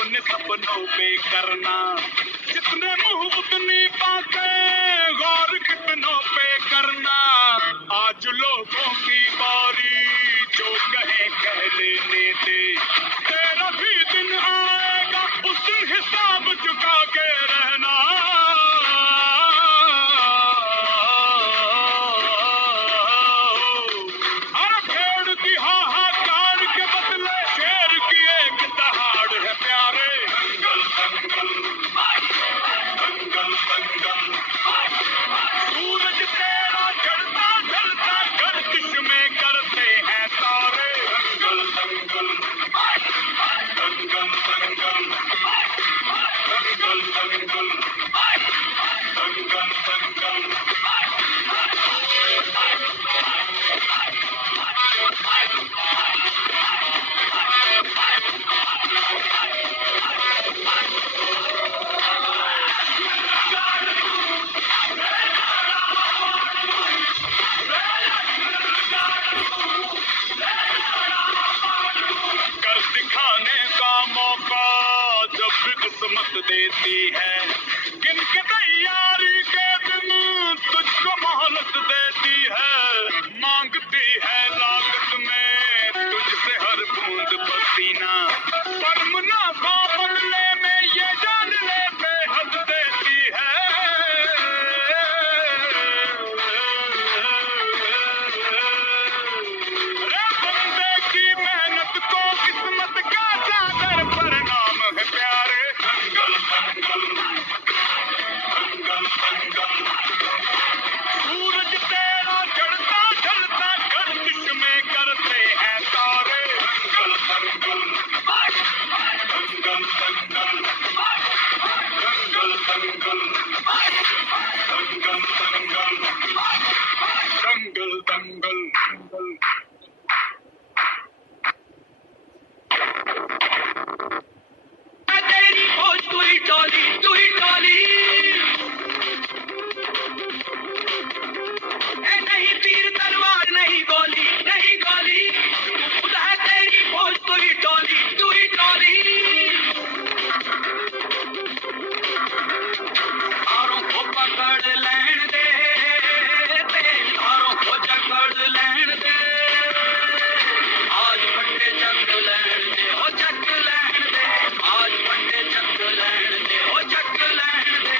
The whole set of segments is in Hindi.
अपने सपनों पे करना, जितने मुंह उतनी बातें, गौर कितनों पे करना। आज लोगों की बारी, जो कहे कह लेने दे, तेरा भी दिन आएगा, उस दिन हिसाब चुका के रहना। हर भेड़ की हाहाकार के बदले शेर की एक दहाड़ है प्यारे। दंगल दंगल दंगल सूरज तेरा चढ़ता चढ़ता गर्दिश में करते हैं तारे। दंगल दंगल दंगल दंगल दंगल दंगल दंगल दंगल। कर दिखाने का मौका जब भी किस्मत देती है, गिन के तैयारी के दिन तुझको मोहलत देती है। मांगती है लागत में तुझसे हर बूंद पसीना, पर मुनाफा बदले में ये जान ले बेहद देती है। रे बंदे की मेहनत को किस्मत का सागर परिणाम है प्यारे। दंगल दंगल दंगल दंगल सूरज तेरा चढ़ता चढ़ता गर्दिश में करते हैं तारे। दंगल दंगल दंगल दंगल दंगल दंगल दंगल दंगल दंगल। तेरी खोज तू ही टोली, तू ही टोली। नहीं तीर तलवार नहीं गोली, नहीं गोली। खुदा है तेरी खोज तू ही टोली, तू ही टोली। धारों को पकड़ लेने दे, तेरी धारों को जकड़ लेने दे। आज फटे चक लेने दे, ओ चक लेने दे। आज फटे चक लेने दे, ओ चक लेने दे।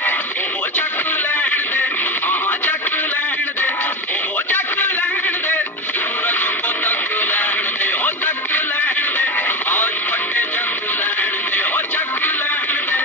ओ चक लेने दे, हाँ चक लेने दे। ओ चक लेने दे, सूरज को तक लेने दे, ओ तक लेने दे। आज फटे चक लेने दे, ओ चक लेने दे।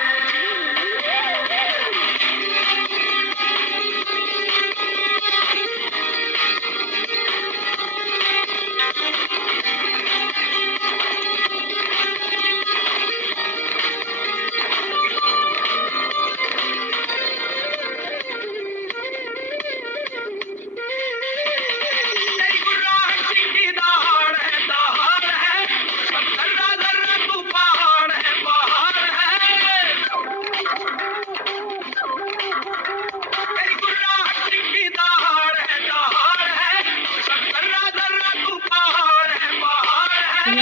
तेरी गुर्राहट सीधी दहाड़ है, दहाड़ है। सब धर्रा धर्रा तू पहाड़ है, पहाड़ है। तेरी गुर्राहट सीधी दहाड़ है, दहाड़ है। सब धर्रा धर्रा तू पहाड़ है, पहाड़ है।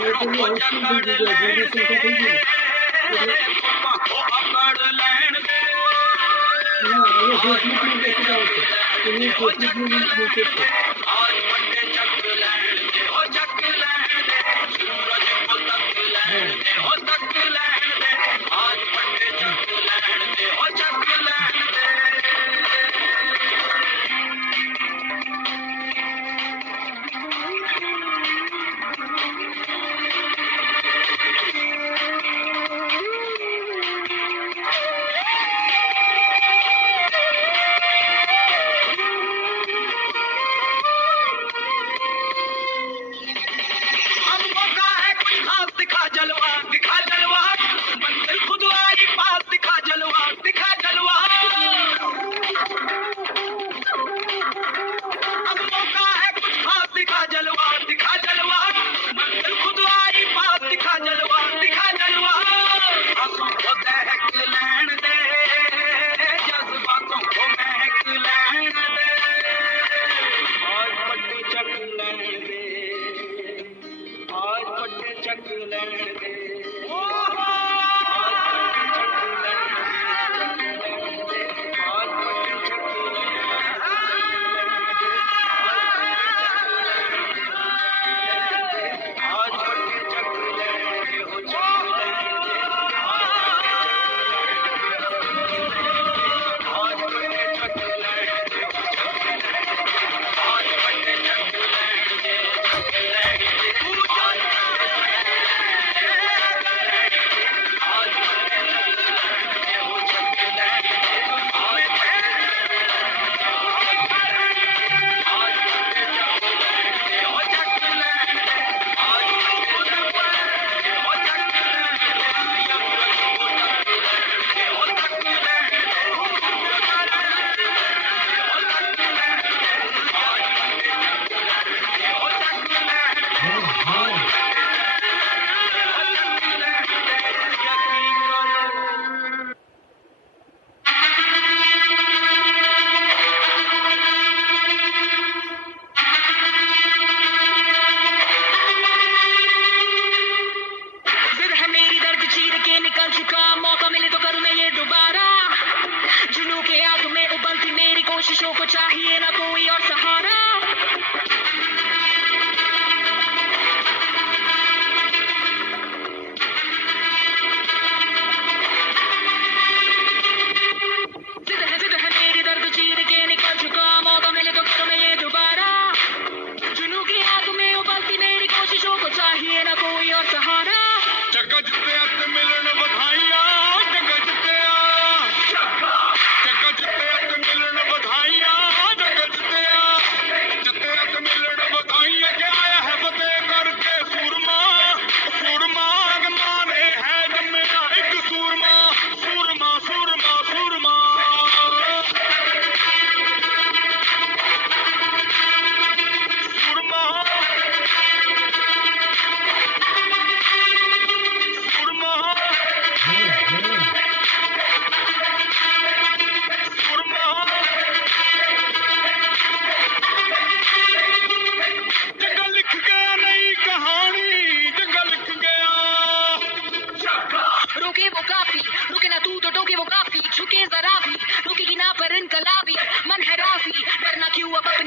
लहरों को जकड़ लेने दे, तूफान को अकड़ लेने दे। आज फटे चक लेने दे, ओ चक लेने दे। आज फटे चक लेने दे, ओ चक लेने दे। सूरज को तक लेने दे, ओ तक लेने दे। आज फटे चक लेने दे, ओ चक लेने दे। हमको का है कुछ खास, दिखा जलवा, दिखा जलवा। मंजिल खुद आई पास, दिखा जलवा, दिखा जलवा। हमको का है कुछ खास, दिखा जलवा, दिखा जलवा। मंजिल खुद आई पास, दिखा जलवा, दिखा जलवा। आंसू को दहक लेने दे, जज्बातों को महक लेने दे। आज फटे चक लेने दे, आज फटे चक लेने दे।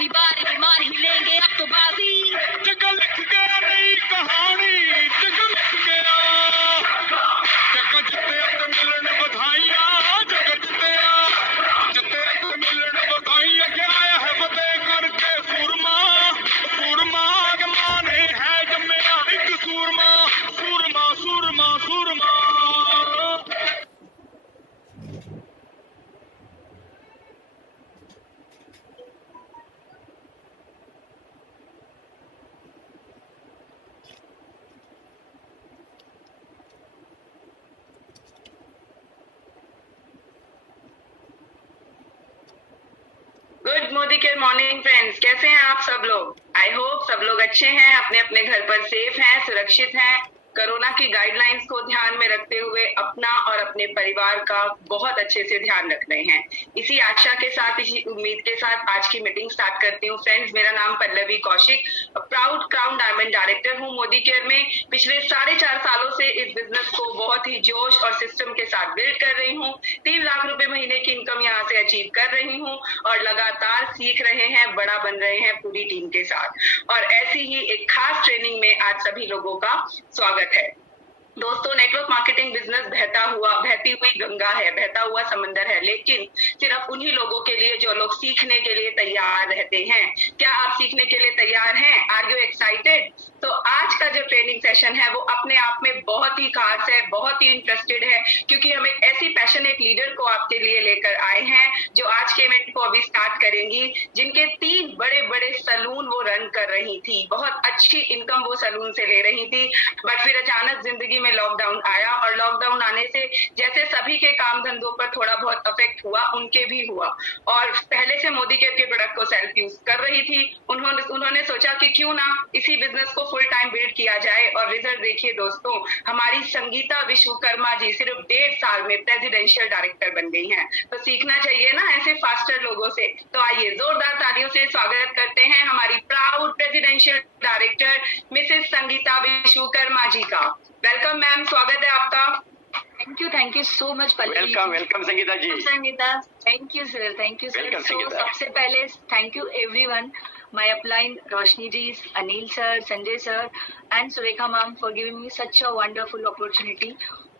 बारी बारी मार ही लेंगे अब तो बाजी। जग लिख गया नई कहानी, जग लिख गया, जग जिते ते मिलन बधाइयां, जग जिते ते मिलन बधाइयां, क्या आया है फतेह करके सूरमा, सूरमा माने है जम्मेया एक सूरमा, सूरमा सूरमा सूरमा। गुड मोदी के मॉर्निंग फ्रेंड्स, कैसे हैं आप सब लोग? आई होप सब लोग अच्छे हैं, अपने अपने घर पर सेफ हैं, सुरक्षित हैं। कोरोना की गाइडलाइंस को ध्यान में रखते हुए अपना और अपने परिवार का बहुत अच्छे से ध्यान रख रहे हैं। इसी आशा के साथ, इसी उम्मीद के साथ आज की मीटिंग स्टार्ट करती हूँ। फ्रेंड्स, मेरा नाम Pallavi Kaushik, proud crown diamond director हूँ मोदी केयर में। पिछले 4.5 सालों से इस बिजनेस को बहुत ही जोश और सिस्टम के साथ बिल्ड कर रही हूँ। 3 लाख रुपए महीने की इनकम यहाँ से अचीव कर रही हूँ और लगातार सीख रहे हैं, बड़ा बन रहे हैं पूरी टीम के साथ। और ऐसी ही एक खास ट्रेनिंग में आज सभी लोगों का स्वागत है। दोस्तों, नेटवर्क मार्केटिंग बिजनेस बहती हुई गंगा है, बहता हुआ समंदर है, लेकिन सिर्फ उन्हीं लोगों के लिए जो लोग सीखने के लिए तैयार रहते हैं। क्या आप सीखने के लिए तैयार हैं? Are you excited? तो आज का जो ट्रेनिंग सेशन है वो अपने आप में बहुत ही खास है, बहुत ही इंटरेस्टेड है, क्योंकि हम एक ऐसी पैशनेट लीडर को आपके लिए लेकर आए हैं जो आज के इवेंट को अभी स्टार्ट करेंगी, जिनके 3 बड़े बड़े सलून वो रन कर रही थी। बहुत अच्छी इनकम वो सलून से ले रही थी, बट फिर अचानक जिंदगी में लॉकडाउन आया और लॉकडाउन आने से जैसे सभी के काम धंधों पर थोड़ा बहुत अफेक्ट हुआ, उनके भी हुआ। और पहले से मोदी केयर के प्रोडक्ट को सेल्फ यूज कर रही थी। उन्होंने सोचा कि क्यों ना इसी बिजनेस को फुल टाइम बिल्ड किया जाए। और रिजल्ट देखिए दोस्तों, हमारी संगीता विश्वकर्मा जी सिर्फ 1.5 साल में प्रेसिडेंशियल डायरेक्टर बन गई हैं। तो सीखना चाहिए ना ऐसे फास्टर लोगों से। तो आइए जोरदार तालियों से स्वागत करते हैं हमारी proud presidential director Mrs Sangeeta Vishwakarma ji का। वेलकम मैम, स्वागत है आपका। Thank you so much Pallavi. Welcome Sangeeta ji. Sangeeta, thank you sir, thank you sir. Welcome, So, Sangeeta. सबसे पहले thank you everyone, my upline Roshni ji, Anil sir, Sanjay sir and Surekha ma'am for giving me such a wonderful opportunity.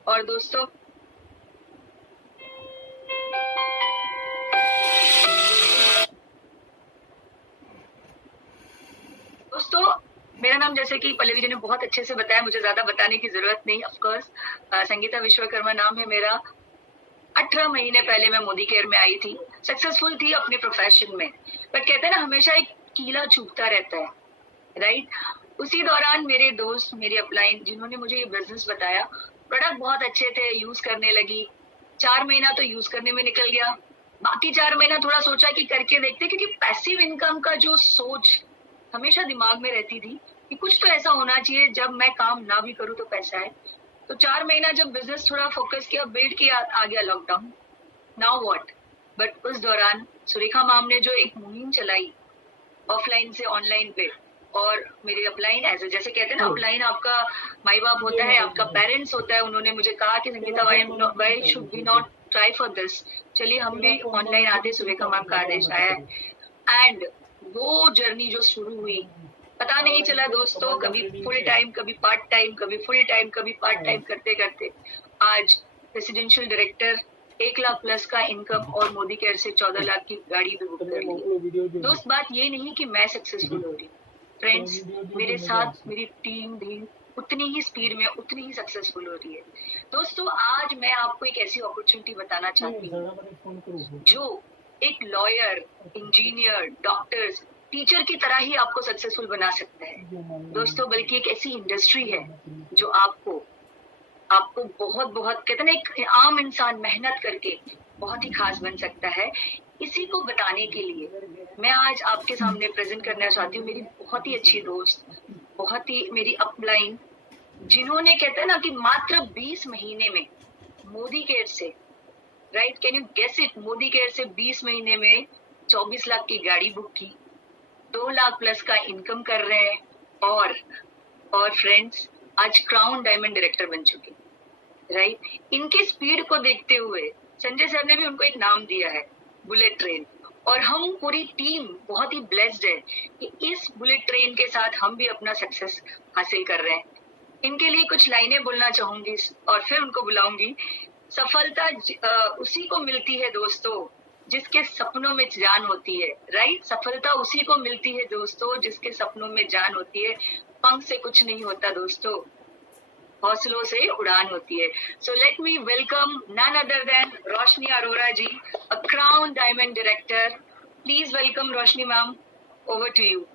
और दोस्तों, मेरा नाम, जैसे कि पल्लवी जी ने बहुत अच्छे से बताया, मुझे ज्यादा बताने की जरूरत नहीं। ऑफ कोर्स संगीता विश्वकर्मा नाम है मेरा। 18 महीने पहले मैं मोदी केयर में आई थी, सक्सेसफुल थी अपने प्रोफेशन में, बट कहते हैं ना हमेशा एक कीला चुभता रहता है, राइट? उसी दौरान मेरे दोस्त, मेरे अपलाइन, जिन्होंने मुझे ये बिजनेस बताया, प्रोडक्ट बहुत अच्छे थे, यूज करने लगी। 4 महीना तो यूज करने में निकल गया, बाकी 4 महीना थोड़ा सोचा कि करके देखते, क्योंकि पैसिव इनकम का जो सोच हमेशा दिमाग में रहती थी कि कुछ तो ऐसा होना चाहिए जब मैं काम ना भी करूँ तो पैसा है। तो 4 महीना जब बिजनेस थोड़ा फोकस किया, बिल्ड किया, आ गया लॉकडाउन। Now what? बट उस दौरान सुरेखा मैम ने जो एक मुहिम चलाई ऑफलाइन से ऑनलाइन पे, और मेरे अपलाइन जैसे कहते हैं ना, अपलाइन आपका माई बाप होता है, आपका पेरेंट्स होता है। उन्होंने मुझे कहा कि Sangeeta, why should we not try for this, चलिए हम भी ऑनलाइन आते। सुरेखा मैम का आदेश आया है एंड वो जर्नी जो शुरू हुई, पता नहीं चला दोस्तों, कभी फुल टाइम, कभी पार्ट टाइम, कभी फुल टाइम, कभी पार्ट टाइम करते करते आज रेसिडेंशियल डायरेक्टर, 1 लाख प्लस का इनकम और मोदी केयर से 14 लाख की गाड़ी भी बुक कर ली। दोस्त, बात ये नहीं कि मैं सक्सेसफुल हो रही, फ्रेंड्स मेरे साथ मेरी टीम भी उतनी ही स्पीड में, उतनी ही सक्सेसफुल हो रही है। दोस्तों, आज मैं आपको एक ऐसी अपॉर्चुनिटी बताना चाहती हूँ जो एक लॉयर, इंजीनियर, डॉक्टर्स, टीचर की तरह ही आपको सक्सेसफुल बना सकता है। दोस्तों, बल्कि एक ऐसी इंडस्ट्री है जो आपको बहुत बहुत कहते हैं ना, एक आम इंसान मेहनत करके बहुत ही खास बन सकता है। इसी को बताने के लिए मैं आज आपके सामने प्रेजेंट करना चाहती हूँ मेरी बहुत ही अच्छी दोस्त, बहुत ही मेरी अपलाइन, जिन्होंने कहते हैं ना कि मात्र 20 महीने में मोदी केयर से, right, can you guess it, Modicare से 20 महीने में 24 लाख की गाड़ी बुक की, 2 लाख प्लस का इनकम कर रहे हैं, और फ्रेंड्स आज क्राउन डायमंड डायरेक्टर बन चुके, राइट? इनके स्पीड को देखते हुए संजय सर ने भी उनको एक नाम दिया है, बुलेट ट्रेन। और हम पूरी टीम बहुत ही ब्लेस्ड है कि इस बुलेट ट्रेन के साथ हम भी अपना सक्सेस हासिल कर रहे हैं। इनके लिए कुछ लाइनें बोलना चाहूंगी और फिर उनको बुलाऊंगी। सफलता उसी को मिलती है दोस्तों जिसके सपनों में जान होती है, राइट? सफलता उसी को मिलती है दोस्तों जिसके सपनों में जान होती है। पंख से कुछ नहीं होता दोस्तों, हौसलों से उड़ान होती है। So let me welcome none other than Roshni Arora ji, a crown diamond director. Please welcome Roshni ma'am. Over to you.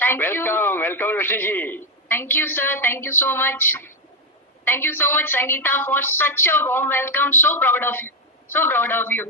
Thank you. Welcome Roshni ji. Thank you, sir. Thank you so much. Thank you so much, Sangeeta, for such a warm welcome. So proud of you. So proud of you.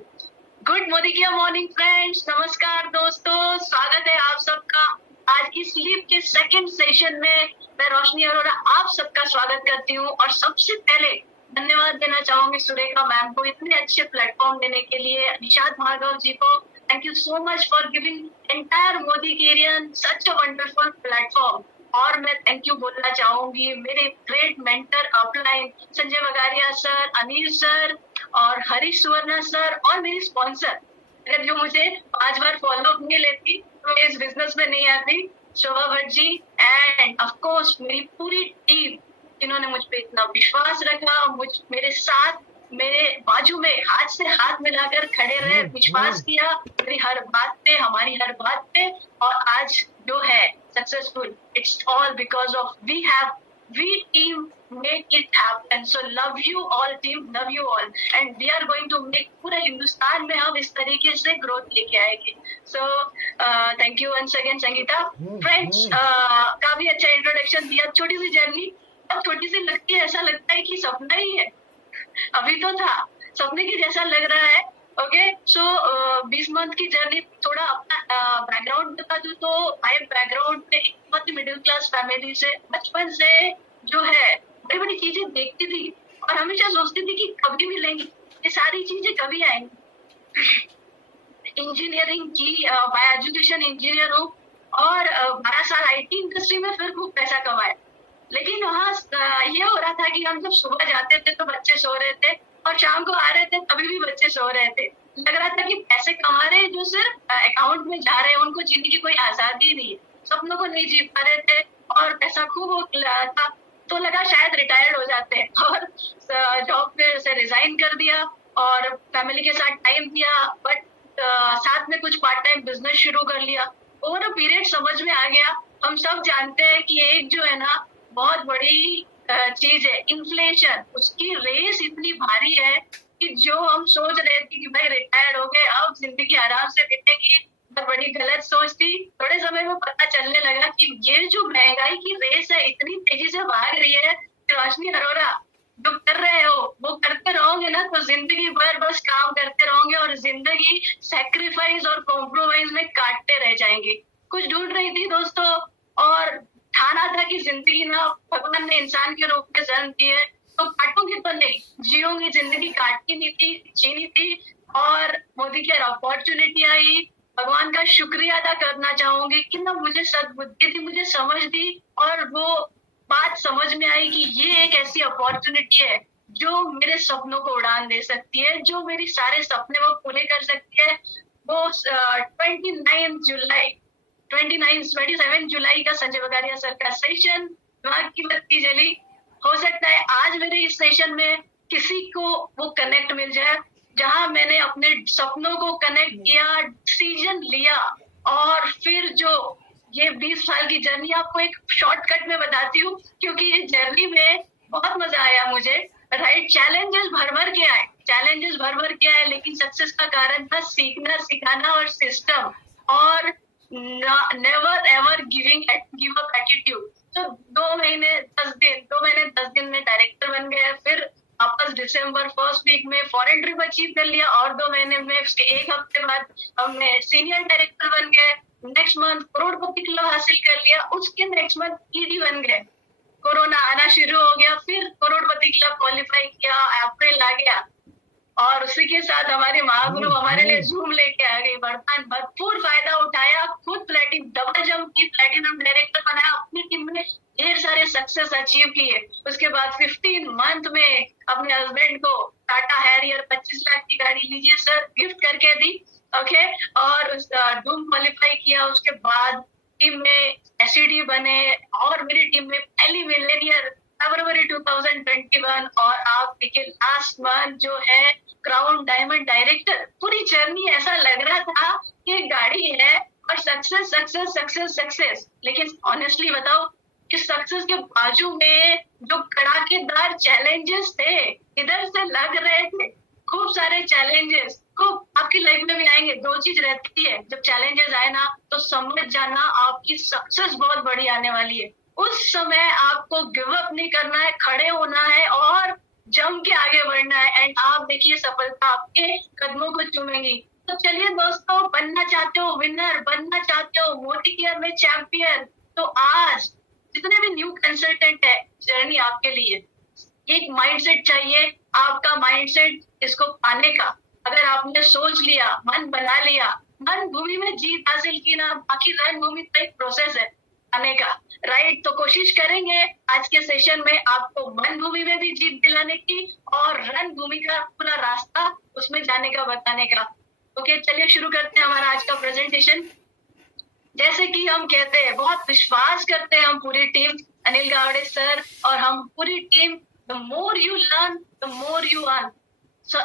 Good Modicare morning friends, नमस्कार दोस्तों, स्वागत है आप सबका आज की स्लीप के सेकंड सेशन में। मैं रोशनी अरोरा आप सबका स्वागत करती हूँ और सबसे पहले धन्यवाद देना चाहूंगी सुरेखा मैम को इतने अच्छे प्लेटफॉर्म देने के लिए, निशाद भार्गव जी को thank you so much for giving entire Modicarian such a wonderful platform. और मैं थैंक यू बोलना चाहूंगी मेरे great mentor upline Sanjay Bagaria sir, Anil sir और हरीश सुवर्णा सर और मेरी स्पॉन्सर, अगर जो मुझे 5 बार फॉलो अप नहीं लेती तो इस बिजनेस में नहीं आती, शोभा Bhatt ji end of course मेरी पूरी टीम जिन्होंने मुझ पे इतना विश्वास रखा, मेरे साथ मेरे बाजू में हाथ से हाथ मिलाकर खड़े रहे, विश्वास किया मेरी हर बात पे, हमारी हर बात पे, और आज जो है successful, it's all because of we team make it happen. So love you all team, love you all, and we are going to make पूरे हिंदुस्तान में हम इस तरीके से ग्रोथ लेके आएंगे। So thank you once again Sangeeta. Friends काफी अच्छा इंट्रोडक्शन दिया, छोटी सी जर्नी अब छोटी सी लगती है, ऐसा लगता है कि सपना ही है, अभी तो था सपने की जैसा लग रहा है। ओके सो 20 मंथ की जर्नी, थोड़ा अपना बैकग्राउंड बता दूं तो आई एम बैकग्राउंड में एक बहुत ही मिडिल क्लास फैमिली से, बचपन से जो है बड़ी बड़ी चीजें देखती थी और हमेशा सोचती थी कि कभी मिलेंगी ये सारी चीजें, कभी आएंगी। इंजीनियरिंग की, बाय एजुकेशन इंजीनियर हूँ और 12 साल आईटी इंडस्ट्री में फिर खूब पैसा कमाया। लेकिन वहाँ ये हो रहा था कि हम जब सुबह जाते थे तो बच्चे सो रहे थे और शाम को आ रहे थे तभी भी बच्चे सो रहे थे। लग रहा था कि पैसे कमा रहे जो सिर्फ अकाउंट में जा रहे हैं, उनको जीने की कोई आजादी नहीं है, सपनों को नहीं जी पा रहे थे और पैसा खूब हो रहा था, तो लगा शायद रिटायर्ड हो जाते हैं और जॉब पे से रिजाइन कर दिया और फैमिली के साथ टाइम दिया, बट साथ में कुछ पार्ट टाइम बिजनेस शुरू कर लिया। ओवर अ पीरियड समझ में आ गया, हम सब जानते हैं कि एक जो है ना बहुत बड़ी चीज है इन्फ्लेशन, उसकी रेस इतनी भारी है कि जो हम सोच रहे थे कि भाई रिटायर्ड हो गए अब जिंदगी आराम से बीतेगी, बहुत बड़ी गलत सोच थी। थोड़े समय में पता चलने लगा कि ये जो महंगाई की रेस है इतनी तेजी से भाग रही है कि रोशनी अरोरा जो कर रहे हो वो करते रहोगे ना तो जिंदगी भर बस काम करते रहोगे और जिंदगी सैक्रिफाइस और कॉम्प्रोमाइज में काटते रह जाएंगे। कुछ ढूंढ रही थी दोस्तों और ठाना था कि जिंदगी ना भगवान ने इंसान के रूप में जन्म दी है तो काटूंगी तो नहीं, जीऊंगी, जिंदगी काटनी नहीं थी, जीनी थी। और मोदी की अपॉर्चुनिटी आई, भगवान का शुक्रिया अदा करना चाहूंगी कि ना मुझे सद्बुद्धि थी, मुझे समझ दी और वो बात समझ में आई कि ये एक ऐसी अपॉर्चुनिटी है जो मेरे सपनों को उड़ान दे सकती है, जो मेरी सारे सपने वो पूरे कर सकती है। वो 27 जुलाई का संजय बगारिया सर का सेशन, दिमाग की बत्ती जली। हो सकता है आज मेरे इस सेशन में किसी को वो कनेक्ट मिल जाए जहां मैंने अपने सपनों को कनेक्ट किया, डिसीजन लिया और फिर जो ये 20 साल की जर्नी आपको एक शॉर्टकट में बताती हूँ क्योंकि ये जर्नी में बहुत मजा आया मुझे। राइट, चैलेंजेस भर भर के आए लेकिन सक्सेस का कारण था सीखना, सिखाना और सिस्टम और never ever give up attitude. तो 2 महीने 10 दिन में डायरेक्टर बन गए, फिर वापस दिसंबर फर्स्ट वीक में फॉरेन ट्रिप अचीव कर लिया और 2 महीने में उसके 1 हफ्ते बाद हमने सीनियर डायरेक्टर बन गए। नेक्स्ट मंथ करोड़पति क्लब हासिल कर लिया, उसके नेक्स्ट मंथ ईडी बन गए। कोरोना आना शुरू हो गया, फिर करोड़पति क्लब क्वालिफाई किया, अप्रैल आ गया और उसी के साथ हमारे महागुरु हमारे लिए जूम लेके आ गई। भरपूर फायदा उठाया, खुद डबल जंप की, प्लेटिनम डायरेक्टर बनाया, अपनी टीम में ढेर सारे सक्सेस अचीव किए। उसके बाद 15 मंथ में अपने हस्बैंड को टाटा हैरियर 25 लाख की गाड़ी लीजिए सर गिफ्ट करके दी ओके। और उस डूम क्वालिफाई किया, उसके बाद टीम में एसईडी बने और मेरी टीम में पहली मिलेनियर फरवरी 2021। और आप देखिए लास्ट मंथ जो है क्राउन डायमंड डायरेक्टर। पूरी जर्नी ऐसा लग रहा था कि गाड़ी है और सक्सेस सक्सेस सक्सेस सक्सेस। लेकिन ऑनेस्टली बताओ, इस सक्सेस के बाजू में जो कड़ाकेदार चैलेंजेस थे, इधर से लग रहे थे खूब सारे चैलेंजेस। खूब आपकी लाइफ में भी आएंगे। दो चीज रहती है, जब चैलेंजेस आए ना तो समझ जाना आपकी सक्सेस बहुत बड़ी आने वाली है। उस समय आपको गिव अप नहीं करना है, खड़े होना है और जम के आगे बढ़ना है। एंड आप देखिए सफलता आपके कदमों को चूमेगी। तो चलिए दोस्तों, बनना चाहते हो विनर, बनना चाहते हो मोदी केयर में चैंपियन, तो आज जितने भी न्यू कंसल्टेंट है, जर्नी आपके लिए। एक माइंडसेट चाहिए, आपका माइंडसेट इसको पाने का। अगर आपने सोच लिया, मन बना लिया, रणभूमि में जीत हासिल की ना, बाकी रणभूमि तो एक प्रोसेस है आने का, राइट। तो कोशिश करेंगे आज के सेशन में आपको रणभूमि में भी जीत दिलाने की और रणभूमि का पूरा रास्ता उसमें जाने का बताने का। ओके, चलिए शुरू करते हैं हमारा आज का प्रेजेंटेशन। जैसे कि हम कहते हैं, बहुत विश्वास करते हैं हम पूरी टीम, अनिल गावड़े सर और हम पूरी team, the more you learn the more you earn.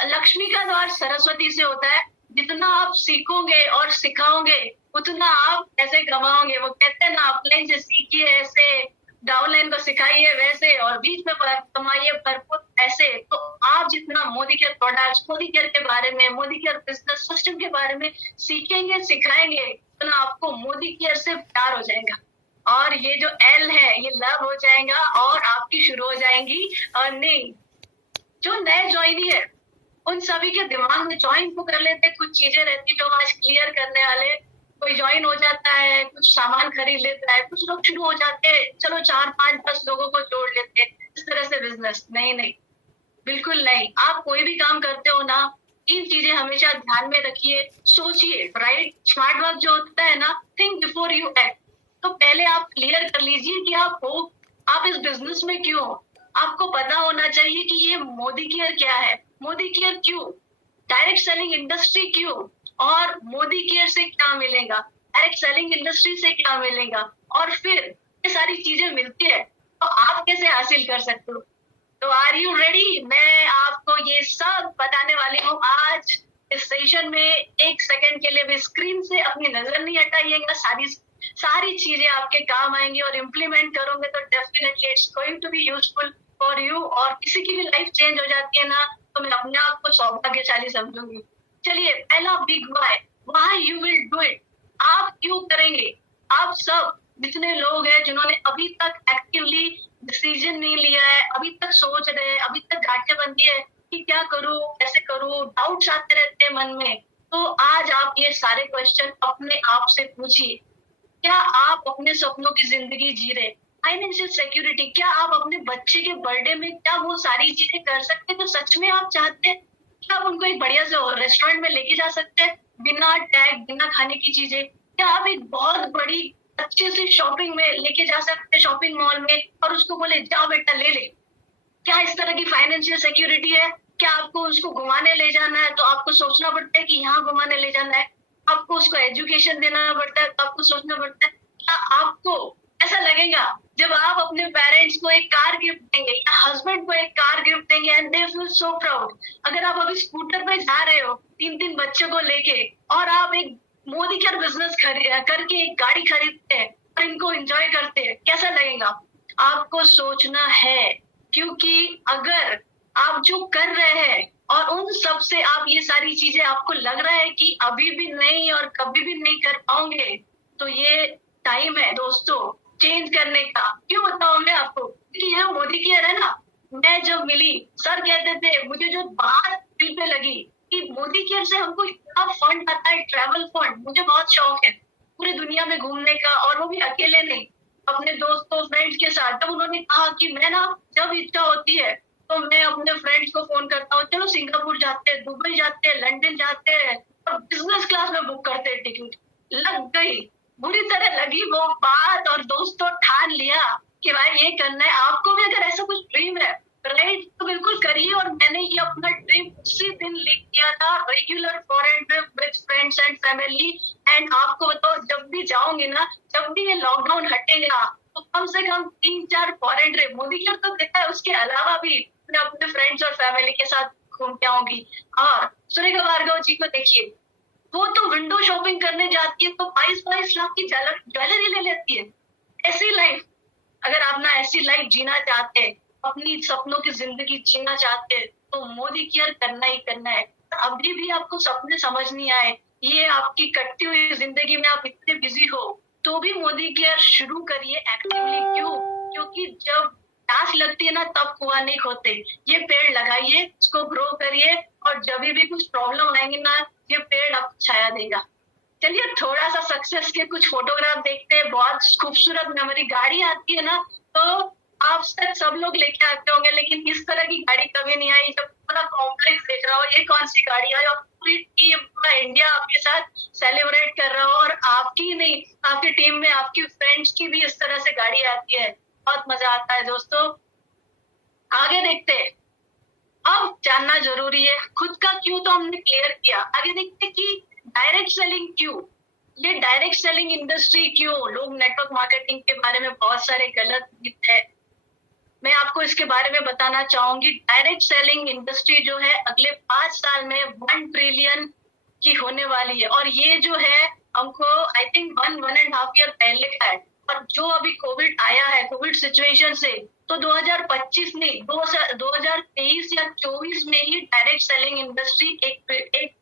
Lakshmi का द्वार सरस्वती से होता है। जितना आप सीखोगे और सिखाओगे उतना आप ऐसे कमाओगे। वो कहते हैं ना, अपलाइन से सीखिए ऐसे, डाउनलाइन को सिखाइए वैसे, और बीच में कमाइए भरपूर ऐसे। तो आप जितना Modi care products, Modi care के बारे में, मोदी केयर बिजनेस सिस्टम के बारे में सीखेंगे सिखाएंगे, उतना आपको मोदी केयर से प्यार हो जाएगा। और ये जो एल है ये लव हो जाएगा और आपकी शुरू हो जाएंगी अर्निंग। जो नए ज्वाइनी है उन सभी के दिमाग में ज्वाइन को कर लेते, कुछ चीजें रहती जो आज क्लियर करने वाले। कोई ज्वाइन हो जाता है, कुछ सामान खरीद लेता है, कुछ लोग शुरू हो जाते हैं, चलो 4, 5, 10 लोगों को जोड़ लेते हैं, इस तरह से बिजनेस नहीं, नहीं, बिल्कुल नहीं। आप कोई भी काम करते हो ना, 3 चीजें हमेशा ध्यान में रखिए, सोचिए, राइट। स्मार्ट वर्क जो होता है ना, थिंक बिफोर यू एक्ट। तो पहले आप क्लियर कर लीजिए कि आप हो, आप इस बिजनेस में क्यों हो। आपको पता होना चाहिए कि ये मोदी केयर क्या है, मोदी केयर क्यों, डायरेक्ट सेलिंग इंडस्ट्री क्यों, और मोदी केयर से क्या मिलेगा, डायरेक्ट सेलिंग इंडस्ट्री से क्या मिलेगा, और फिर ये सारी चीजें मिलती है तो आप कैसे हासिल कर सकते हो। तो आर यू रेडी? मैं आपको ये सब बताने वाली हूँ आज इस सेशन में। 1 सेकंड के लिए भी स्क्रीन से अपनी नजर नहीं हटाइएगा। सारी चीजें आपके काम आएंगी और इम्प्लीमेंट करोगे तो definitely it's going to be useful for you. और किसी की भी लाइफ चेंज हो जाती है ना, तो मैं अपने आप को सौभाग्यशाली समझूंगी। चलिए, पहला big why you will do it. आप क्यों करेंगे? आप सब जितने लोग हैं जिन्होंने अभी तक एक्टिवली डिसीजन नहीं लिया है, अभी तक सोच रहे हैं, अभी तक गांठें बंधी है कि क्या करूं, कैसे करूं, डाउट्स आते रहते हैं मन में, तो आज आप ये सारे क्वेश्चन अपने आप से पूछिए। क्या आप अपने सपनों की जिंदगी जी रहे? फाइनेंशियल सिक्योरिटी, क्या आप अपने बच्चे के बर्थडे में क्या वो सारी चीजें कर सकते हैं जो सच में आप चाहते हैं? क्या आप उनको एक बढ़िया से रेस्टोरेंट में लेके जा सकते हैं बिना टैग, बिना खाने की चीजें? क्या आप एक बहुत बड़ी अच्छी सी शॉपिंग में लेके जा सकते हैं, शॉपिंग मॉल में, और उसको बोले जाओ बेटा ले ले? क्या इस तरह की फाइनेंशियल सिक्योरिटी है? क्या आपको उसको घुमाने ले जाना है तो आपको सोचना पड़ता है कि यहाँ घुमाने ले जाना है? आपको उसको एजुकेशन देना पड़ता है तो आपको सोचना पड़ता है? क्या आपको ऐसा लगेगा जब आप अपने पेरेंट्स को एक कार गिफ्ट देंगे या हस्बैंड को एक कार गिफ्ट देंगे and they feel so proud? अगर आप अभी स्कूटर पे जा रहे हो 3 बच्चों को लेके और आप एक मोदी केयर बिजनेस करके एक गाड़ी खरीदते हैं और इनको एंजॉय करते हैं, कैसा लगेगा? आपको सोचना है, क्योंकि अगर आप जो कर रहे हैं और उन सब से आप ये सारी चीजें आपको लग रहा है कि अभी भी नहीं और कभी भी नहीं कर पाओगे, तो ये टाइम है दोस्तों चेंज करने का। क्यों बताऊं मैं आपको? क्योंकि ये मोदी केयर है ना, मैं जब मिली सर कहते थे, मुझे जो बात दिल पे लगी कि मोदी केयर से हमको इतना फंड आता है, ट्रैवल फंड। मुझे बहुत शौक है पूरी दुनिया में घूमने का, और वो भी अकेले नहीं, अपने दोस्तों फ्रेंड्स के साथ। तब उन्होंने कहा कि मैं ना जब इच्छा होती है तो मैं अपने फ्रेंड्स को फोन करता हूँ, चलो सिंगापुर जाते हैं, दुबई जाते हैं, लंदन जाते हैं, और बिजनेस क्लास में बुक करते हैं टिकट। लग गई, बुरी तरह लगी वो बात, और दोस्तों ठान लिया कि भाई ये करना है। आपको भी अगर ऐसा कुछ ड्रीम है राइट, तो बिल्कुल करिए। और मैंने ये अपना ट्रिप उसी दिन लिख दिया था, regular foreign trip with friends and family. And आपको बताओ, जब भी जाऊंगी ना, जब भी ये लॉकडाउन हटेगा तो कम से कम 3-4 फॉरेन ट्रिप, मोदी केयर तो देखा है, उसके अलावा भी मैं अपने फ्रेंड्स और फैमिली के साथ घूम के आऊंगी। और सुरेखा भार्गव जी को देखिए, वो तो विंडो शॉपिंग करने जाती है तो 22-22 लाख की ज्वेलरी ले लेती है। ऐसी लाइफ, अगर आप ना ऐसी लाइफ जीना चाहते हैं, अपनी सपनों की जिंदगी जीना चाहते हैं, तो मोदी केयर करना ही करना है। अभी भी आपको सपने समझ नहीं आए, ये आपकी कटती हुई जिंदगी में आप इतने बिजी हो, तो भी मोदी केयर शुरू करिए एक्टिवली। क्यों? क्योंकि जब प्यास लगती है ना, तब कुआं नहीं खोते। ये पेड़ लगाइए, इसको ग्रो करिए, और जब भी कुछ प्रॉब्लम आएंगे ना, ये पेड़ आपको छाया देगा। चलिए थोड़ा सा सक्सेस के कुछ फोटोग्राफ देखते हैं। बहुत खूबसूरत मेमोरी गाड़ी आती है ना, तो आप सब लोग लेके आते होंगे, लेकिन इस तरह की गाड़ी कभी नहीं आई। जब पूरा कॉम्प्लेक्स देख रहा हो, ये कौन सी गाड़ी आई, और पूरी टीम, पूरा इंडिया आपके साथ सेलिब्रेट कर रहा हो, और आपकी नहीं, आपकी टीम में आपकी फ्रेंड्स की भी इस तरह से गाड़ी आती है, बहुत मजा आता है दोस्तों। आगे देखते हैं। अब जानना जरूरी है, खुद का क्यों तो हमने क्लियर किया, आगे देखते हैं कि डायरेक्ट सेलिंग क्यों। ये डायरेक्ट सेलिंग इंडस्ट्री क्यों, लोग नेटवर्क मार्केटिंग के बारे में बहुत सारे गलत मिथ है, मैं आपको इसके बारे में बताना चाहूंगी। डायरेक्ट सेलिंग इंडस्ट्री जो है अगले 5 साल में 1 ट्रिलियन की होने वाली है, और ये जो है हमको आई थिंक 1.5 ईयर पहले का है। और जो अभी कोविड आया है, कोविड सिचुएशन से, तो 2025 नहीं, 2023 या 24 में ही डायरेक्ट सेलिंग इंडस्ट्री एक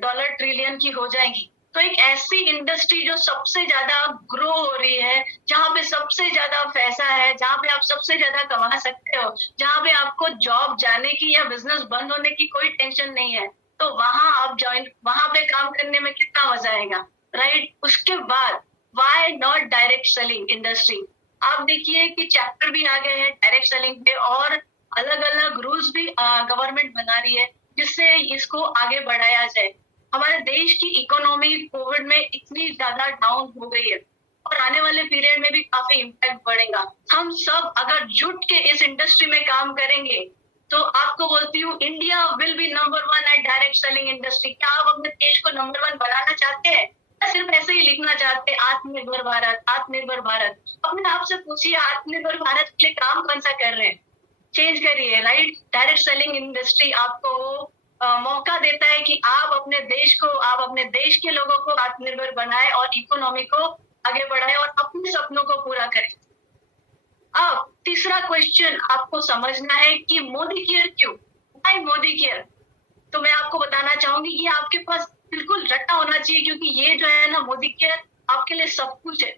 डॉलर ट्रिलियन की हो जाएगी। तो एक ऐसी इंडस्ट्री जो सबसे ज्यादा ग्रो हो रही है, जहाँ पे सबसे ज्यादा पैसा है, जहाँ पे आप सबसे ज्यादा कमा सकते हो, जहाँ पे आपको जॉब जाने की या बिजनेस बंद होने की कोई टेंशन नहीं है, तो वहां आप वहां पे काम करने में कितना मजा आएगा, राइट। उसके बाद why not direct selling industry. आप देखिए कि चैप्टर भी आ गए हैं डायरेक्ट सेलिंग पे, और अलग अलग रूल्स भी गवर्नमेंट बना रही है जिससे इसको आगे बढ़ाया जाए। हमारे देश की इकोनॉमी कोविड में इतनी ज्यादा डाउन हो गई है, और आने वाले पीरियड में भी काफी इम्पैक्ट बढ़ेगा। हम सब अगर जुट के इस इंडस्ट्री में काम करेंगे, तो आपको बोलती हूँ, India will be number 1 at direct selling industry. क्या आप अपने देश को नंबर 1 बनाना चाहते हैं, या सिर्फ ऐसे ही लिखना चाहते हैं आत्मनिर्भर भारत, आत्मनिर्भर भारत? अपने आप से पूछिए, आत्मनिर्भर भारत के लिए काम कौन सा कर रहे हैं, चेंज करिए, राइट। डायरेक्ट सेलिंग इंडस्ट्री आपको मौका देता है कि आप अपने देश को, आप अपने देश के लोगों को आत्मनिर्भर बनाए, और इकोनॉमी को आगे बढ़ाए, और अपने सपनों को पूरा करें। अब तीसरा क्वेश्चन आपको समझना है कि मोदी केयर क्यों, व्हाई मोदी केयर। तो मैं आपको बताना चाहूंगी कि आपके पास बिल्कुल रट्टा होना चाहिए, क्योंकि ये जो है ना, मोदी केयर आपके लिए सब कुछ है,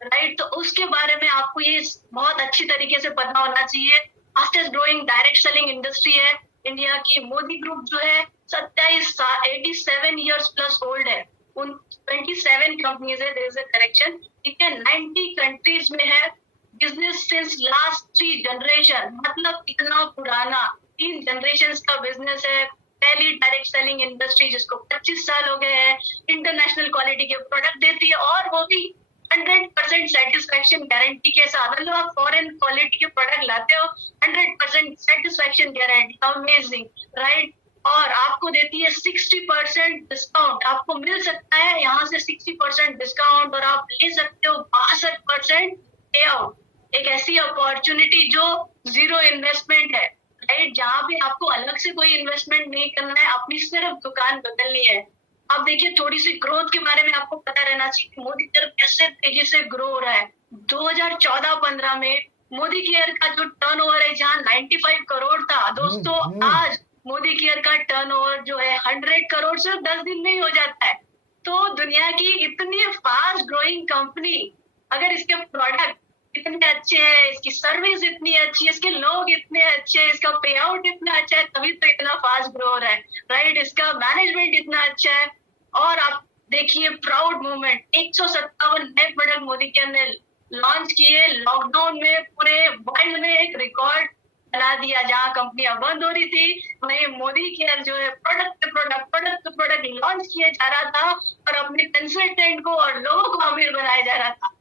राइट। तो उसके बारे में आपको ये बहुत अच्छी तरीके से पता होना चाहिए। Fastest growing direct selling industry है इंडिया की। मोदी ग्रुप जो है 87 ईयर्स प्लस ओल्ड है, उन 27 कंपनीज है, देयर इज अ करेक्शन, ठीक है, 90 कंट्रीज में है, बिजनेस सिंस लास्ट 3 जनरेशन, मतलब इतना पुराना 3 जनरेशन का बिजनेस है। पहली डायरेक्ट सेलिंग इंडस्ट्री जिसको 25 साल हो गए हैं, इंटरनेशनल क्वालिटी के प्रोडक्ट देती है, और वो भी 100% सेटिस्फैक्शन गारंटी के साथ। मतलब आप फॉरेन क्वालिटी के प्रोडक्ट लाते हो, 100% सेटिस्फैक्शन गारंटी, अमेजिंग, राइट। और आपको देती है 60% डिस्काउंट, आपको मिल सकता है यहाँ से 60% डिस्काउंट, और आप ले सकते हो 62% पे आउट। एक ऐसी अपॉर्चुनिटी जो 0 इन्वेस्टमेंट है, राइट, जहाँ पे आपको अलग से कोई इन्वेस्टमेंट नहीं करना है, अपनी सिर्फ दुकान बदलनी है। अब देखिए, थोड़ी सी ग्रोथ के बारे में आपको पता रहना चाहिए, मोदी केयर कैसे तेजी से ग्रो हो रहा है। 2014-15 में मोदी केयर का जो टर्नओवर है, जहाँ 95 करोड़ था दोस्तों, आज मोदी केयर का टर्नओवर जो है 100 करोड़ सिर्फ 10 दिन में ही हो जाता है। तो दुनिया की इतनी फास्ट ग्रोइंग कंपनी, अगर इसके प्रोडक्ट इतने अच्छे हैं, इसकी सर्विस इतनी अच्छी है, इसके लोग इतने अच्छे हैं, इसका पे आउट इतना अच्छा है, तभी तो इतना फास्ट ग्रो हो रहा है, राइट। इसका मैनेजमेंट इतना अच्छा है। और आप देखिए प्राउड मोमेंट, 157 नए प्रोडक्ट मोदी केयर ने लॉन्च किए लॉकडाउन में, पूरे वर्ल्ड में एक रिकॉर्ड बना दिया। जहाँ कंपनियां बंद हो रही थी, वहीं मोदी केयर जो है प्रोडक्ट लॉन्च किया जा रहा था, और अपने कंसल्टेंट को और लोगों को अमीर बनाया जा रहा था।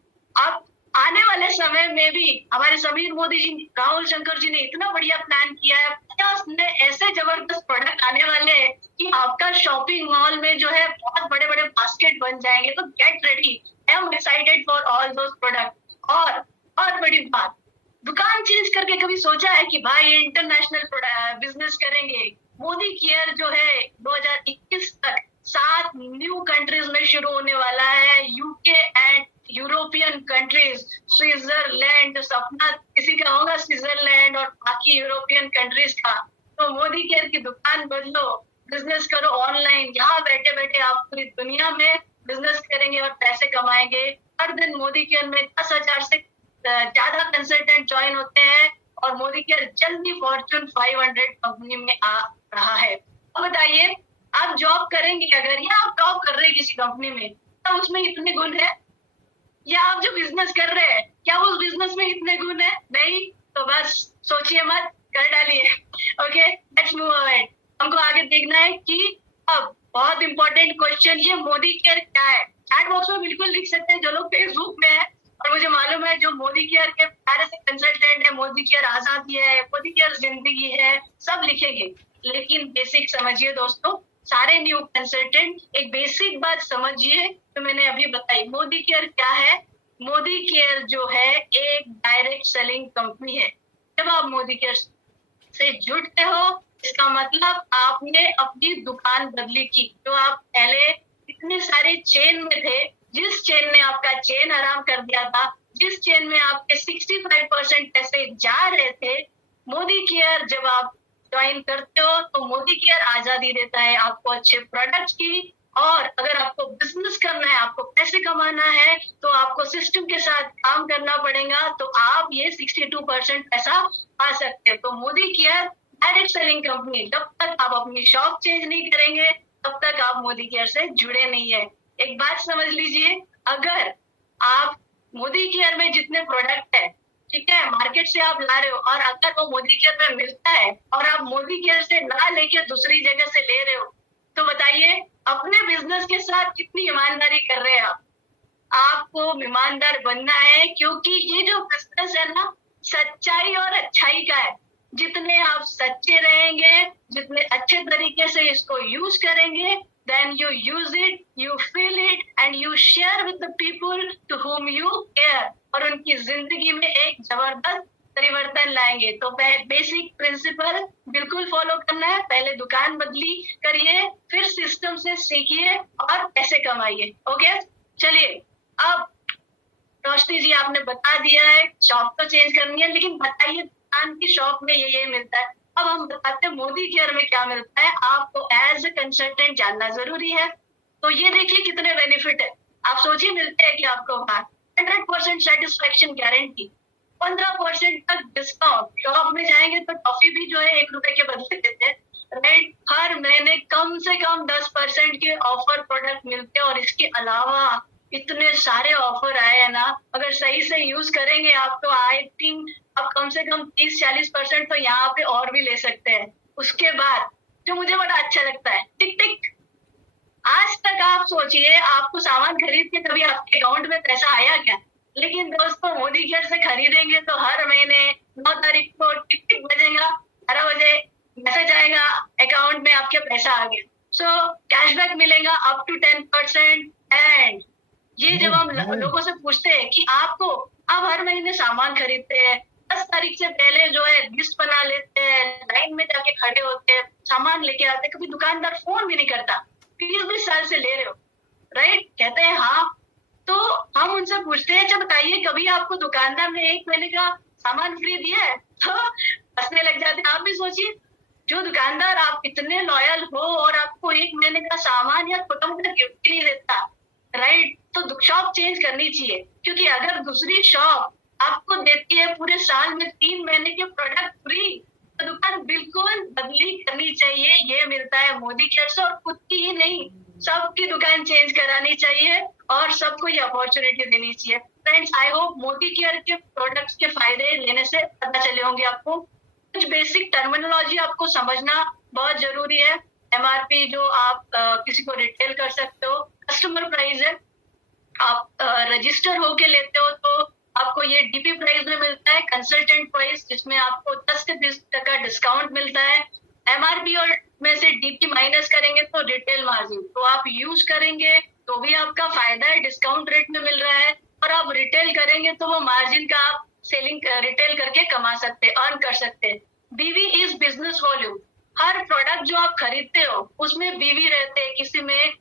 आने वाले समय में भी हमारे समीर मोदी जी, राहुल शंकर जी ने इतना बढ़िया प्लान किया है, 50 नए ऐसे जबरदस्त प्रोडक्ट आने वाले हैं कि आपका शॉपिंग मॉल में जो है बहुत बड़े बड़े बास्केट बन जाएंगे। तो get ready, I am excited for all those product. और बड़ी बात, दुकान चेंज करके कभी सोचा है कि भाई इंटरनेशनल बिजनेस करेंगे? मोदी केयर जो है 2021 तक 7 न्यू कंट्रीज में शुरू होने वाला है, UK and European countries, Switzerland, सपना किसी का होगा स्विट्जरलैंड और बाकी यूरोपियन कंट्रीज का। तो मोदी केयर की दुकान बदलो, बिजनेस करो ऑनलाइन, यहाँ बैठे बैठे आप पूरी दुनिया में बिजनेस करेंगे और पैसे कमाएंगे। हर दिन मोदी केयर में 10,000 से ज्यादा कंसल्टेंट ज्वाइन होते हैं और मोदी केयर जल्दी फॉर्च्यून 500 कंपनी में आ रहा है। अब बताइए, आप जॉब करेंगे अगर, या आप जॉब कर रहे हैं किसी कंपनी में, तो उसमें इतने गुण है? या आप जो बिजनेस कर रहे हैं, क्या उस बिजनेस में इतने गुण है? नहीं, तो बस सोचिए मत, कर डालिए। Okay, let's move ahead. हमको आगे देखना है कि अब बहुत इंपॉर्टेंट क्वेश्चन, ये मोदी केयर क्या है? चैट बॉक्स में बिल्कुल लिख सकते हैं जो लोग फेसबुक में है, और मुझे मालूम है जो मोदी केयर के प्यारे से कंसल्टेंट है, मोदी केयर आजादी है, मोदी केयर जिंदगी है, सब लिखेंगे। लेकिन बेसिक समझिए दोस्तों, सारे न्यू कंसल्टेंट एक बेसिक बात समझिए जो मैंने अभी बताई। मोदी केयर क्या है? मोदी केयर जो है एक डायरेक्ट सेलिंग कंपनी है। जब आप मोदी केयर से जुड़ते हो, इसका मतलब आपने अपनी दुकान बदली की। जो आप पहले इतने सारे चेन में थे, जिस चेन ने आपका चेन आराम कर दिया था, जिस चेन में आपके 65% पैसे जा रहे थे, मोदी केयर जब आप ज्वाइन करते हो तो मोदी केयर आजादी देता है आपको अच्छे प्रोडक्ट्स की। और अगर आपको बिजनेस करना है, आपको पैसे कमाना है, तो आपको सिस्टम के साथ काम करना पड़ेगा, तो आप ये 62% पैसा पा सकते हैं। तो Modi care direct selling company, जब तक आप अपनी शॉप चेंज नहीं करेंगे तब तक आप मोदी केयर से जुड़े नहीं है। एक बात समझ लीजिए, अगर आप मोदी केयर में जितने प्रोडक्ट है, ठीक है, मार्केट से आप ला रहे हो, और अगर वो मोदी केयर में मिलता है और आप मोदी केयर से ना लेके दूसरी जगह से ले रहे हो, तो बताइए अपने बिजनेस के साथ कितनी ईमानदारी कर रहे हैं आप? आपको ईमानदार बनना है, क्योंकि ये जो बिजनेस है ना, सच्चाई और अच्छाई का है। जितने आप सच्चे रहेंगे, जितने अच्छे तरीके से इसको यूज करेंगे, then you use it, you feel it and you share with the people to whom you care, और उनकी जिंदगी में एक जबरदस्त परिवर्तन लाएंगे। तो बेसिक प्रिंसिपल बिल्कुल फॉलो करना है। पहले दुकान बदली करिए, फिर सिस्टम से सीखिए और पैसे कमाइए। ओके, चलिए, अब रोशनी जी आपने बता दिया है शॉप तो चेंज करनी है, लेकिन बताइए दुकान की शॉप में ये मिलता है। अब हम बताते हैं मोदी केयर में क्या मिलता है। आपको एज ए कंसल्टेंट जानना जरूरी है। तो ये देखिए कितने बेनिफिट है। आप सोचिए, मिलते हैं कि आपको 100% सेटिस्फेक्शन गारंटी, 15% तक डिस्काउंट। शॉप में जाएंगे तो टॉफी भी जो है 1 रुपए के बदले देते हैं, राइट। हर महीने कम से कम 10% के ऑफर प्रोडक्ट मिलते हैं, और इसके अलावा इतने सारे ऑफर आए हैं ना, अगर सही से यूज करेंगे आप तो आई थिंक आप कम से कम 30-40% तो यहाँ पे और भी ले सकते हैं। उसके बाद जो मुझे बड़ा अच्छा लगता है, टिक टिक। आज तक आप सोचिए, आपको सामान खरीद के कभी आपके अकाउंट में पैसा आया क्या? लेकिन दोस्तों, मोदी केयर से खरीदेंगे तो हर महीने 9 तारीख को टिक टिक बजेगा, 12 बजे मैसेज आएगा, अकाउंट में आपके पैसा आ गया। सो कैशबैक मिलेगा अप टू 10%। एंड ये जब हम लोगों से पूछते हैं कि आप हर महीने सामान खरीदते हैं, 10 तारीख से पहले जो है लिस्ट बना लेते हैं, लाइन में जाके खड़े होते हैं, सामान लेके आते हैं, कभी दुकानदार फोन भी नहीं करता, 20-20 साल से ले रहे हो, राइट? कहते हैं हाँ। तो हम उनसे पूछते हैं, अच्छा बताइए कभी आपको दुकानदार ने 1 महीने का सामान फ्री दिया है? तो हंसने लग जाते हैं। आप भी सोचिए, जो दुकानदार आप इतने लॉयल हो और आपको 1 महीने का सामान या छोटा मोटा गिफ्ट नहीं देता, राइट? तो शॉप चेंज करनी चाहिए, क्योंकि अगर दूसरी शॉप आपको देती है पूरे साल में 3 महीने के प्रोडक्ट फ्री, तो दुकान बिल्कुल बदली करनी चाहिए। ये मिलता है मोदी केयर से, और खुद की ही नहीं, सबकी दुकान चेंज करानी चाहिए और सबको ये अपॉर्चुनिटी देनी चाहिए। Friends, I hope Modi care के प्रोडक्ट्स के फायदे लेने से पता चले होंगे आपको। कुछ बेसिक टर्मिनोलॉजी आपको समझना बहुत जरूरी है। MRP जो आप किसी को रिटेल कर सकते हो, कस्टमर प्राइस है। आप रजिस्टर होके लेते हो तो आप ये डीपी प्राइस में मिलता है, कंसल्टेंट प्राइस, जिसमें आपको 10 से 20% डिस्काउंट मिलता है। एमआरपी और में से डीपी माइनस करेंगे तो रिटेल मार्जिन, तो आप यूज करेंगे तो भी आपका फायदा है, डिस्काउंट रेट में मिल रहा है, और आप रिटेल करेंगे तो वो मार्जिन का आप सेलिंग रिटेल करके कमा सकते हैं, अर्न कर सकते हैं। बीवी is business volume. Her product जो आप खरीदते हो उसमें बीवी रहते हैं, किसी में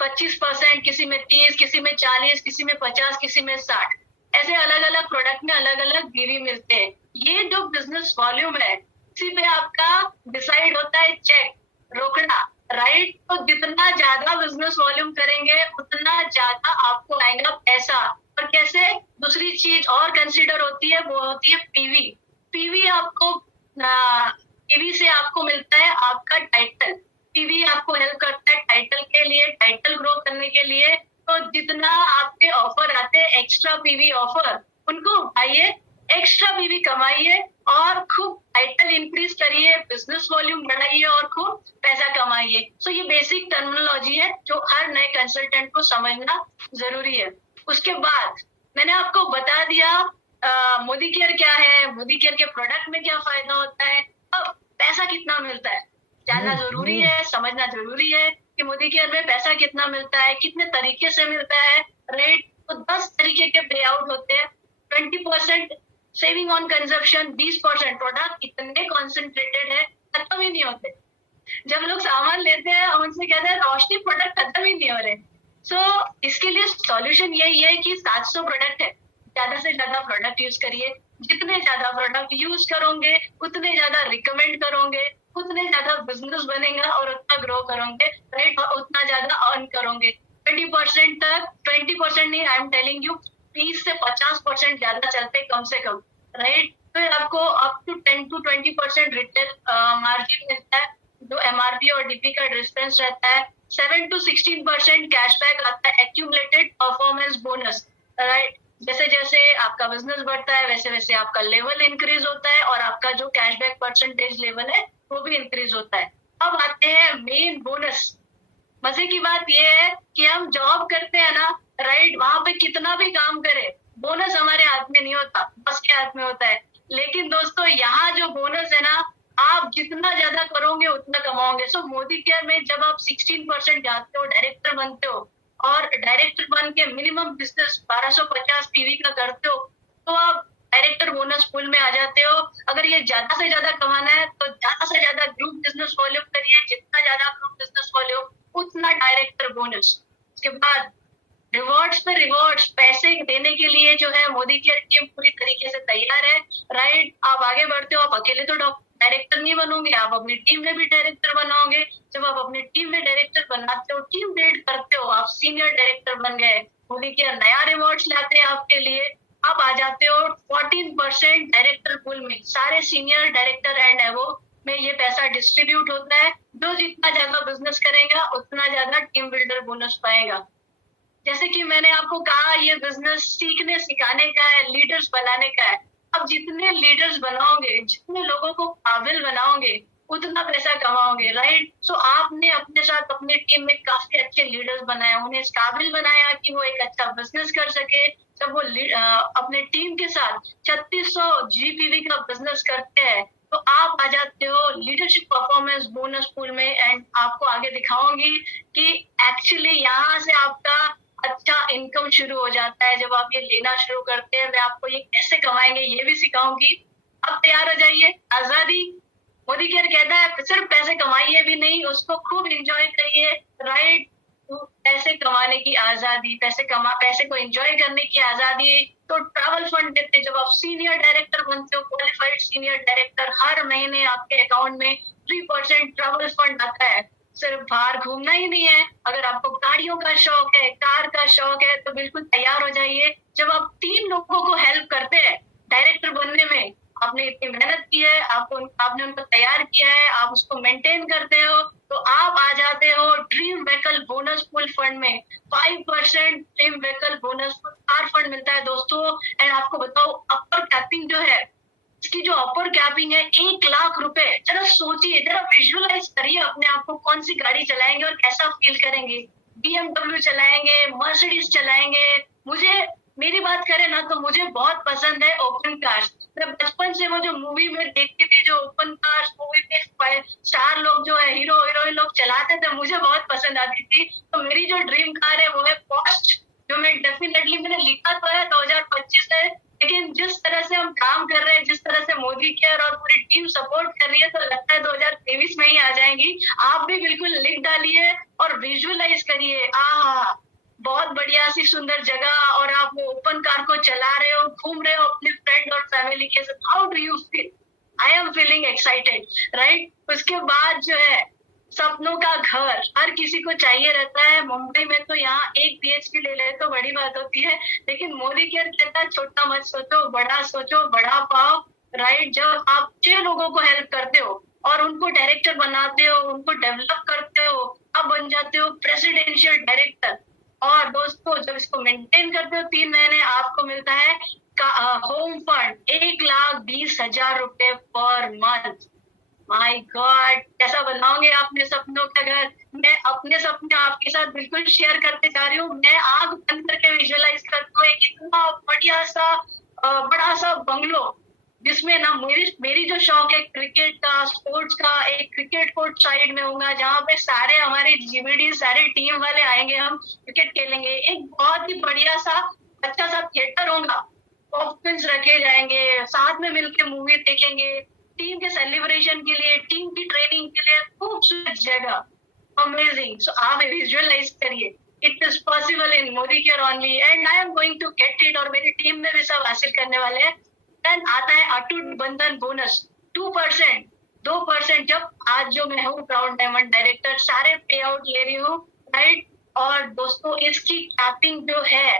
25%, किसी में 30, किसी में 40, किसी में 50, किसी में 60, ऐसे अलग अलग प्रोडक्ट में अलग अलग बीवी मिलते हैं। ये जो बिजनेस वॉल्यूम है इसी पे आपका डिसाइड होता है चेक, रोकड़ा, राइट। तो जितना ज्यादा बिजनेस वॉल्यूम करेंगे उतना ज्यादा आपको आएगा पैसा। और कैसे? दूसरी चीज और कंसीडर होती है, वो होती है पीवी। पीवी आपको पीवी से आपको मिलता है आपका टाइटल। पीवी आपको हेल्प करता है टाइटल के लिए, टाइटल ग्रो करने के लिए। तो जितना आपके ऑफर आते हैं एक्स्ट्रा पीवी ऑफर, उनको उठाइए, एक्स्ट्रा पीवी कमाइए और खूब टाइटल इंक्रीज करिए, बिजनेस वॉल्यूम बढ़ाइए और खूब पैसा कमाइए। सो ये बेसिक टर्मिनोलॉजी है जो हर नए कंसल्टेंट को समझना जरूरी है। उसके बाद मैंने आपको बता दिया मोदी केयर क्या है, मोदी केयर के प्रोडक्ट में क्या फायदा होता है, अब पैसा कितना मिलता है जानना जरूरी है, समझना जरूरी है कि मोदी केयर में पैसा कितना मिलता है, कितने तरीके से मिलता है, राइट। तो 10 तरीके के पे आउट होते हैं। 20% सेविंग ऑन कंजप्शन, 20% प्रोडक्ट इतने कॉन्सेंट्रेटेड है खत्म ही नहीं होते। जब लोग सामान लेते हैं हम उनसे कहते हैं रोशनी प्रोडक्ट खत्म ही नहीं हो रहे। सो इसके लिए सॉल्यूशन यही है कि 700 प्रोडक्ट है, ज्यादा से ज्यादा प्रोडक्ट यूज करिए। जितने ज्यादा प्रोडक्ट यूज करोगे उतने ज्यादा रिकमेंड करोगे, उतने ज्यादा बिजनेस बनेगा और उतना ग्रो करोगे, राइट, और उतना ज्यादा अर्न करोगे। 20% तक, 20% नहीं, आई एम टेलिंग यू 30 से 50% ज्यादा चलते कम से कम, राइट। फिर आपको up to 10 to 20% retail margin मिलता है, जो एमआरपी और डीपी का डिफरेंस रहता है। 7 to 16% कैशबैक आता है, एक्यूमुलेटेड परफॉर्मेंस बोनस, राइट। जैसे जैसे आपका बिजनेस बढ़ता है वैसे वैसे आपका लेवल इंक्रीज होता है और आपका जो कैशबैक परसेंटेज लेवल है वो भी इंक्रीज होता है। अब आते हैं मेन बोनस। मजे की बात यह है कि हम जॉब करते हैं ना, राइट, वहां पे कितना भी काम करे बोनस हमारे हाथ में नहीं होता, बस के हाथ में होता है। लेकिन दोस्तों यहाँ जो बोनस है ना, आप जितना ज्यादा करोगे उतना कमाओगे। सो मोदी केयर में जब आप 16% जाते हो, डायरेक्टर बनते हो और डायरेक्टर बन के मिनिमम बिजनेस 1250 पीवी का करते हो तो आप डायरेक्टर बोनस पूल में आ जाते हो। अगर ये ज्यादा से ज्यादा कमाना है तो ज्यादा से ज्यादा ग्रुप बिजनेस वॉल्यूम करिए, जितना ज्यादा ग्रुप बिजनेस वॉल्यूम उतना डायरेक्टर बोनस। उसके बाद रिवॉर्ड्स पे रिवॉर्ड्स, पैसे देने के लिए जो है मोदी केयर टीम पूरी तरीके से तैयार है, राइट। आप आगे बढ़ते हो, आप अकेले तो डायरेक्टर नहीं बनोगे, आप अपनी टीम में भी डायरेक्टर बनाओगे। जब आप अपनी टीम में डायरेक्टर बनाते हो, टीम बिल्ड करते हो, आप सीनियर डायरेक्टर बन गए। मोदी केयर नया रिवॉर्ड्स लाते हैं आपके लिए, आप आ जाते हो 14% डायरेक्टर पूल में। सारे सीनियर डायरेक्टर एंड एबोव में ये पैसा डिस्ट्रीब्यूट होता है। जो जितना ज्यादा बिजनेस करेगा उतना ज्यादा टीम बिल्डर बोनस पाएगा। जैसे कि मैंने आपको कहा ये बिजनेस सीखने सिखाने का है, लीडर्स बनाने का है। अब जितने लीडर्स बनाओगे, जितने लोगों को काबिल बनाओगे उतना पैसा कमाओगे, राइट। सो आपने अपने साथ अपनी टीम में काफी अच्छे लीडर्स बनाए, उन्हें इस काबिल बनाया कि वो एक अच्छा बिजनेस कर सके। जब वो अपने टीम के साथ 3600 जीपीवी का बिजनेस करते हैं तो आप आ जाते हो लीडरशिप परफॉर्मेंस बोनस पूल में। एंड आपको आगे दिखाऊंगी कि एक्चुअली यहाँ से आपका अच्छा इनकम शुरू हो जाता है। जब आप ये लेना शुरू करते हैं, मैं आपको ये कैसे कमाएंगे ये भी सिखाऊंगी। अब तैयार हो जाइए। आजादी, मोदी केयर कहता है सिर्फ पैसे कमाइए भी नहीं, उसको खूब एंजॉय करिए, राइट। पैसे कमाने की आजादी, पैसे को एंजॉय करने की आजादी। तो ट्रैवल फंड देते, जब आप सीनियर डायरेक्टर बनते हो, क्वालिफाइड सीनियर डायरेक्टर, हर महीने आपके अकाउंट में 3% ट्रैवल फंड आता है। सिर्फ बाहर घूमना ही नहीं है, अगर आपको गाड़ियों का शौक है, कार का शौक है तो बिल्कुल तैयार हो जाइए। जब आप 3 लोगों को हेल्प करते हैं डायरेक्टर बनने में, आपने इतनी मेहनत की है, आपने उनको तैयार किया है, आप उसको मेंटेन करते हो, तो आप आ जाते हो dream vehicle bonus pool fund में। 5% dream vehicle bonus car fund मिलता है दोस्तों। एंड आपको बताओ अपर कैपिंग जो है, इसकी जो अपर कैपिंग है 1 लाख रुपए। जरा सोचिए, जरा विजुअलाइज करिए अपने आप को, कौन सी गाड़ी चलाएंगे और कैसा फील करेंगे। BMW चलाएंगे, मर्सिडीज चलाएंगे। मुझे मेरी बात करें ना तो मुझे बहुत पसंद है ओपन कार्स। मैं बचपन से वो जो मूवी में देखती थी, जो ओपन कार्स मूवी में स्टार लोग जो है, हीरो हीरोइन लोग चलाते थे, मुझे बहुत पसंद आती थी। तो मेरी जो ड्रीम कार है वो है पोर्श, जो मैं डेफिनेटली, मैंने लिखा तो है 2025 है, लेकिन जिस तरह से हम काम कर रहे हैं, जिस तरह से मोदी केयर और पूरी टीम सपोर्ट कर रही है, तो लगता है 2023 में ही आ जाएंगी। आप भी बिल्कुल लिख डालिए और विजुअलाइज करिए। बहुत बढ़िया सी सुंदर जगह, और आप वो ओपन कार को चला रहे हो, घूम रहे हो अपने फ्रेंड और फैमिली के साथ। How do you feel? I am feeling excited, right. उसके बाद जो है सपनों का घर हर किसी को चाहिए रहता है। मुंबई में तो यहाँ 1 BHK ले ले तो बड़ी बात होती है, लेकिन मोदी केयर कहता है छोटा मत सोचो, बड़ा पाओ, राइट। जब आप 6 लोगों को हेल्प करते हो और उनको डायरेक्टर बनाते हो, उनको डेवलप करते हो, अब बन जाते हो प्रेसिडेंशियल डायरेक्टर। और दोस्तों जब इसको मेंटेन करते हो 3 महीने, आपको मिलता है होम फंड 1,20,000 रुपए पर मंथ। माय गॉड, कैसा बनाओगे अपने सपनों का घर? मैं अपने सपने आपके साथ बिल्कुल शेयर करते जा रही हूँ। मैं आग बंद करके विजुअलाइज करती हूँ एक इतना बढ़िया सा बड़ा सा बंगलो, जिसमें ना मेरी जो शौक है क्रिकेट का, स्पोर्ट्स का, एक क्रिकेट कोर्ट साइड में होगा, जहाँ पे सारे हमारे GVD सारे टीम वाले आएंगे, हम क्रिकेट खेलेंगे। एक बहुत ही बढ़िया सा अच्छा सा थिएटर होगा, पॉपकॉर्न्स रखे जाएंगे, साथ में मिलके मूवी देखेंगे, टीम के सेलिब्रेशन के लिए, टीम की ट्रेनिंग के लिए खूबसूरत जगह, अमेजिंग। सो आप विजुअलाइज करिए, it is possible in Modicare only, and I am going to get it, और मेरी टीम में भी सब हासिल करने वाले हैं। देन आता है अटूट बंधन बोनस 2%। जब आज जो मैं हूँ प्राउड डायमंड डायरेक्टर, सारे पे आउट ले रही हूँ, राइट। और दोस्तों इसकी कैपिंग जो है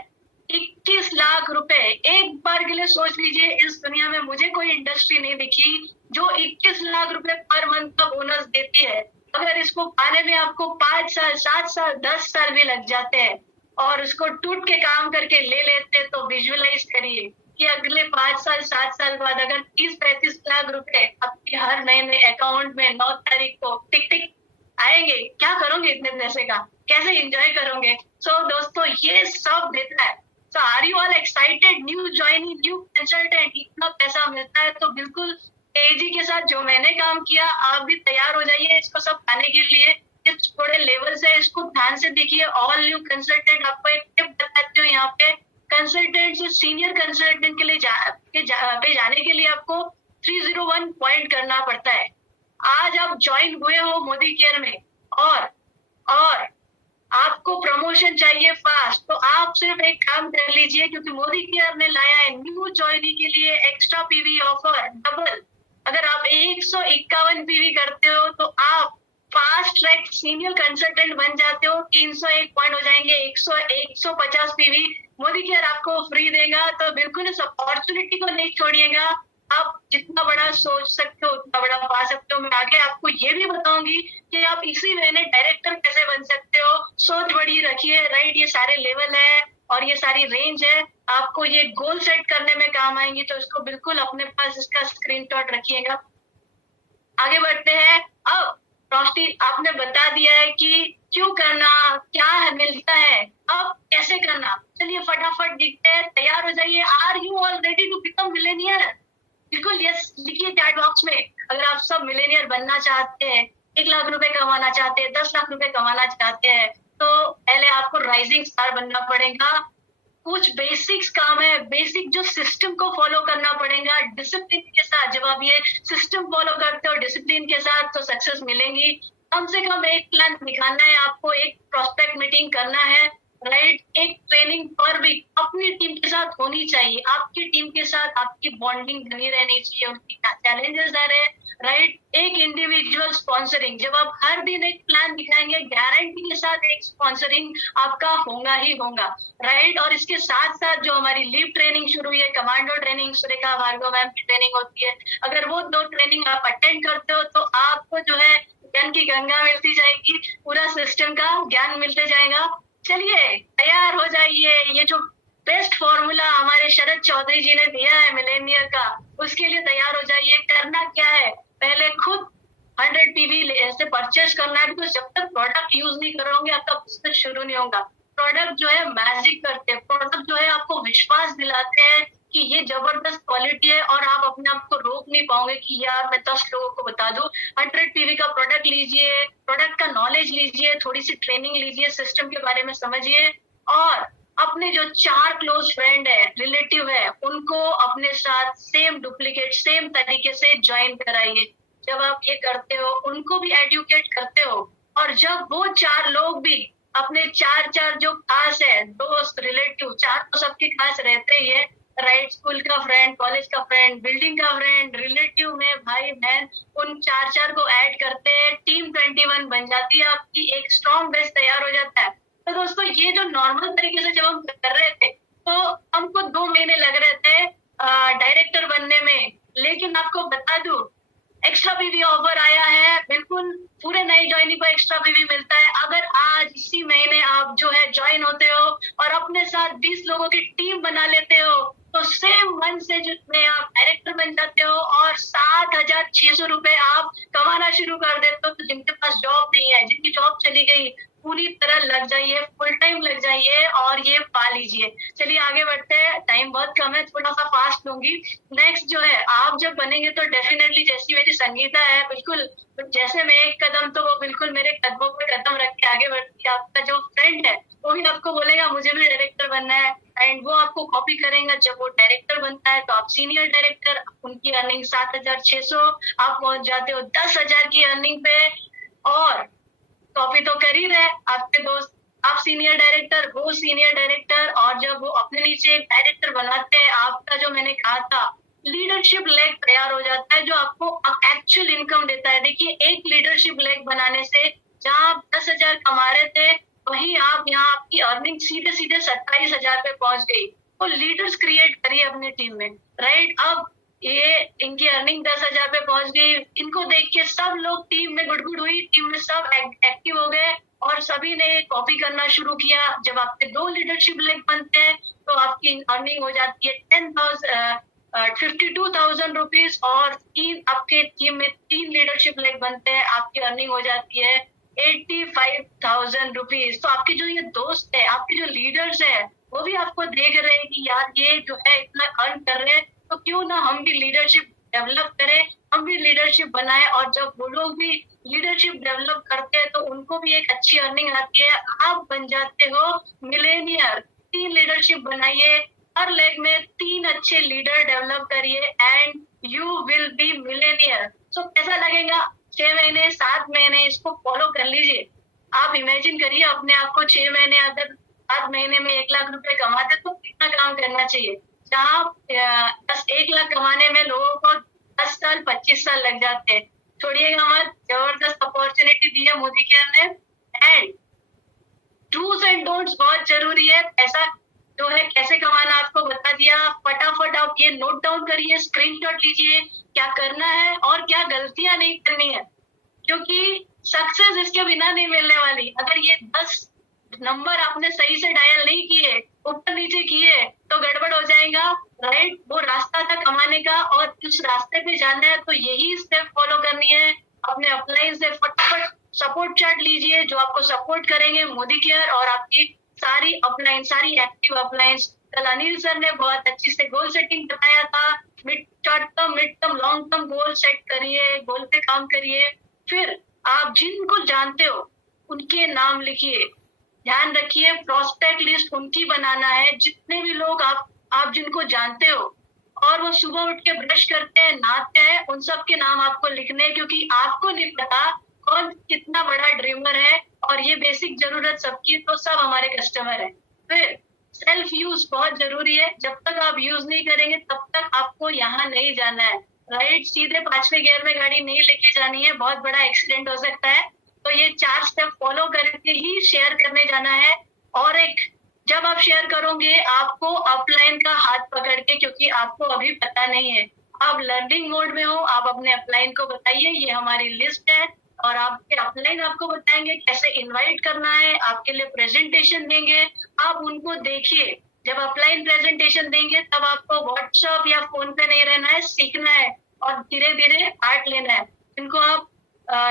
21 लाख रुपए। एक बार के लिए सोच लीजिए, इस दुनिया में मुझे कोई इंडस्ट्री नहीं दिखी जो 21 लाख रुपए पर मंथ का बोनस देती है। अगर इसको पाने में आपको 5 साल, 7 साल, 10 साल भी लग जाते हैं, और उसको टूट के काम करके ले लेते, तो विजुअलाइज करिए कि अगले 5 साल, 7 साल बाद अगर 30-35 लाख रुपए आपके हर महीने अकाउंट में 9 तारीख को टिक टिक आएंगे, क्या करोगे इतने पैसे का? कैसे एंजॉय करोगे? सो दोस्तों ये सब देता है। So are you all excited? New joining, new consultant, इतना पैसा मिलता है तो बिल्कुल तेजी के साथ जो मैंने काम किया, आप भी तैयार हो जाइए इसको सब पाने के लिए। इस थोड़े लेवल से इसको ध्यान से देखिए। ऑल न्यू कंसल्टेंट, आपको एक टिप बताती हूँ यहाँ पे, कंसल्टेंट से सीनियर कंसल्टेंट के लिए जाने के लिए आपको 301 पॉइंट करना पड़ता है। आज आप ज्वाइन हुए हो मोदी केयर में, और आपको प्रमोशन चाहिए फास्ट, तो आप सिर्फ एक काम कर लीजिए, क्योंकि मोदी केयर ने लाया है न्यू ज्वाइनी के लिए एक्स्ट्रा PV ऑफर डबल। अगर आप 151 PV करते हो तो आप फास्ट ट्रैक सीनियर कंसल्टेंट बन जाते हो, 301 पॉइंट हो जाएंगे, 150 PV मोदी केयर आपको फ्री देगा। तो बिल्कुल इस अपॉर्चुनिटी को नहीं छोड़िएगा। आप जितना बड़ा सोच सकते हो उतना बड़ा पा सकते हो। मैं आगे आपको ये भी बताऊंगी कि आप इसी महीने डायरेक्टर कैसे बन सकते हो। सोच बड़ी रखिए, राइट। ये सारे लेवल है और ये सारी रेंज है, आपको ये गोल सेट करने में काम आएंगी, तो इसको बिल्कुल अपने पास इसका स्क्रीनशॉट रखिएगा। आगे बढ़ते हैं। अब रोशनी आपने बता दिया है कि क्यों करना, क्या मिलता है, अब कैसे करना। चलिए फटाफट देखते हैं, तैयार हो जाइए। Are you all ready to become millionaire? बिल्कुल यस लिखिए चैट बॉक्स में। अगर आप सब मिलेनियर बनना चाहते हैं, 1 लाख रुपए कमाना चाहते हैं, 10 लाख रुपए कमाना चाहते हैं, तो पहले आपको राइजिंग स्टार बनना पड़ेगा। कुछ बेसिक्स काम है, बेसिक जो सिस्टम को फॉलो करना पड़ेगा डिसिप्लिन के साथ। जब आप ये सिस्टम फॉलो करते हो डिसिप्लिन के साथ, तो सक्सेस मिलेंगी। कम से कम एक प्लान दिखाना है आपको, एक प्रोस्पेक्ट मीटिंग करना है, राइट। एक ट्रेनिंग पर वीक अपनी टीम के साथ होनी चाहिए। आपकी टीम के साथ आपकी बॉन्डिंग बनी रहनी चाहिए। उनकी चैलेंजेस आ रहे हैं, राइट। एक इंडिविजुअल स्पॉन्सरिंग, जब आप हर दिन एक प्लान दिखाएंगे, गारंटी के साथ एक स्पॉन्सरिंग आपका होगा ही होगा, राइट। और इसके साथ साथ जो हमारी लीव ट्रेनिंग शुरू हुई है, commando training, Surekha Bhargav ma'am की ट्रेनिंग होती है, अगर वो 2 ट्रेनिंग आप अटेंड करते हो तो आपको जो है ज्ञान की गंगा मिलती जाएगी, पूरा सिस्टम का ज्ञान मिलते जाएगा। चलिए तैयार हो जाइए। ये जो बेस्ट फॉर्मूला हमारे शरद चौधरी जी ने दिया है मिलेनियर का, उसके लिए तैयार हो जाइए। करना क्या है, पहले खुद 100 PV ऐसे परचेज करना है, बिकॉज जब तक प्रोडक्ट यूज नहीं करोगे आपका बिजनेस शुरू नहीं होगा। प्रोडक्ट जो है मैजिक करते हैं, प्रोडक्ट जो है आपको विश्वास दिलाते हैं कि ये जबरदस्त क्वालिटी है और आप अपने आप को रोक नहीं पाओगे कि यार मैं 10 लोगों को बता दूं। 100 टीवी का प्रोडक्ट लीजिए, प्रोडक्ट का नॉलेज लीजिए, थोड़ी सी ट्रेनिंग लीजिए, सिस्टम के बारे में समझिए और अपने जो 4 क्लोज फ्रेंड है, रिलेटिव है, उनको अपने साथ सेम डुप्लीकेट सेम तरीके से ज्वाइन कराइए। जब आप ये करते हो उनको भी एडुकेट करते हो और जब वो 4 लोग भी अपने 4 जो खास है, दोस्त, रिलेटिव, 4 तो सबके खास रहते ही है, राइट, स्कूल का फ्रेंड, कॉलेज का फ्रेंड, बिल्डिंग का फ्रेंड, रिलेटिव में भाई बहन, उन 4 को ऐड करते हैं, टीम 21 बन जाती है आपकी, एक स्ट्रॉन्ग बेस तैयार हो जाता है। तो दोस्तों ये जो नॉर्मल तरीके से जब हम कर रहे थे तो हमको 2 महीने लग रहे थे डायरेक्टर बनने में, लेकिन आपको बता दूं एक्स्ट्रा पीवी ऑफर आया है, बिल्कुल पूरे नए ज्वाइनिंग को एक्स्ट्रा पीवी मिलता है। अगर आज इसी महीने आप जो है ज्वाइन होते हो और अपने साथ 20 लोगों की टीम बना लेते हो तो सेम मन से जिसमें आप डायरेक्टर बन जाते हो और 7,600 रुपए आप कमाना शुरू कर देते हो। तो जिनके पास जॉब नहीं है, जिनकी जॉब चली गई, पूरी तरह लग जाइए, फुल टाइम लग जाइए और ये पा लीजिए। चलिए आगे बढ़ते हैं, टाइम बहुत कम है, थोड़ा सा फास्ट लूंगी। नेक्स्ट जो है, आप जब बनेंगे तो डेफिनेटली जैसी मेरी संगीता है, बिल्कुल जैसे मैं एक कदम तो वो बिल्कुल मेरे कदमों पे कदम रख के आगे बढ़ती है। आपका जो फ्रेंड है वो भी आपको बोलेगा मुझे भी डायरेक्टर बनना है एंड वो आपको कॉपी करेंगे। जब वो डायरेक्टर बनता है तो आप सीनियर डायरेक्टर, उनकी अर्निंग 7,600, आप पहुंच जाते हो 10,000 की अर्निंग पे और कॉपी तो कर ही रहे आपके दोस्त, आप सीनियर डायरेक्टर, वो सीनियर डायरेक्टर, और जब वो अपने नीचे एक डायरेक्टर बनाते हैं, आपका जो मैंने कहा था लीडरशिप लेग तैयार हो जाता है जो आपको एक्चुअल इनकम देता है। देखिए एक लीडरशिप लेग बनाने से जहां आप 10,000 कमा रहे थे वहीं आप यहाँ आपकी अर्निंग सीधे 27,000 पे पहुंच गई। तो लीडर्स क्रिएट करिए अपनी टीम में, राइट। अब ये इनकी अर्निंग 10,000 पे पहुंच गई, इनको देख के सब लोग टीम में गुड़गुड़ हुई, टीम में सब एक्टिव हो गए और सभी ने कॉपी करना शुरू किया। जब आपके 2 लीडरशिप लेग बनते हैं तो आपकी अर्निंग हो जाती है 52,000 रुपीज और आपके टीम में 3 लीडरशिप लेग बनते हैं, आपकी अर्निंग हो जाती है 85,000 रुपीज। तो आपके जो ये दोस्त है, आपके जो लीडर्स है, वो भी आपको देख रहे हैं कि यार ये जो है इतना अर्न कर रहे हैं, तो क्यों ना हम भी लीडरशिप डेवलप करें, हम भी लीडरशिप बनाए। और जब वो लोग भी लीडरशिप डेवलप करते हैं तो उनको भी एक अच्छी अर्निंग आती है, आप बन जाते हो मिलेनियर। 3 लीडरशिप बनाइए, हर लेग में 3 अच्छे लीडर डेवलप करिए and you will be millionaire. So कैसा लगेगा? 6 महीने 7 महीने इसको फॉलो कर लीजिए। आप इमेजिन करिए अपने आप को 6 महीने अगर 7 महीने में 1 लाख रुपए कमाते तो कितना काम करना चाहिए। जहाँ 1 लाख कमाने में लोगों को 10 साल 25 साल लग जाते हैं। छोड़िएगा मत, जबरदस्त अपॉर्चुनिटी दी है मोदी केयर ने। एंड डूज एंड डोंट्स बहुत जरूरी है। पैसा जो है कैसे कमाना आपको बता दिया, फटाफट आप ये नोट डाउन करिए, स्क्रीनशॉट लीजिए क्या करना है और क्या गलतियां नहीं करनी है, क्योंकि सक्सेस इसके बिना नहीं मिलने वाली। अगर ये 10 नंबर आपने सही से डायल नहीं किए, ऊपर नीचे किए तो गड़बड़ हो जाएगा, राइट। वो रास्ता था कमाने का और उस रास्ते पे जाना है तो यही स्टेप फॉलो करनी है। अपने अपलाइन से फटाफट सपोर्ट चार्ट लीजिए जो आपको सपोर्ट करेंगे मोदी केयर और आपकी सारी अपलाइन, सारी एक्टिव अपलाइंस। कल अनिल सर ने बहुत अच्छी से गोल सेटिंग बताया था। Short term, mid term, long term goal set करिए, गोल पे काम करिए। फिर आप जिनको जानते हो उनके नाम लिखिए, ध्यान रखिए प्रोस्पेक्ट लिस्ट उनकी बनाना है। जितने भी लोग आप जिनको जानते हो और वो सुबह उठ के ब्रश करते हैं, नहाते हैं, उन सब के नाम आपको लिखने हैं, क्योंकि आपको नहीं पता कौन कितना बड़ा ड्रीमर है और ये बेसिक जरूरत सबकी, तो सब हमारे कस्टमर है। फिर सेल्फ यूज बहुत जरूरी है। जब तक आप यूज नहीं करेंगे तब तक आपको यहाँ नहीं जाना है, राइट। सीधे 5वें गियर में गाड़ी नहीं लेके जानी है, बहुत बड़ा एक्सीडेंट हो सकता है। तो ये 4 स्टेप फॉलो करके ही शेयर करने जाना है। और एक, जब आप शेयर करोगे आपको अपलाइन का हाथ पकड़ के, क्योंकि आपको अभी पता नहीं है, आप लर्निंग मोड में हो, आप अपने अपलाइन को बताइए ये हमारी लिस्ट है और आपके अपलाइन आपको बताएंगे कैसे इनवाइट करना है, आपके लिए प्रेजेंटेशन देंगे, आप उनको देखिए। जब अपलाइन प्रेजेंटेशन देंगे तब आपको व्हाट्सएप या फोन पे नहीं रहना है, सीखना है और धीरे धीरे पार्ट लेना है। इनको आप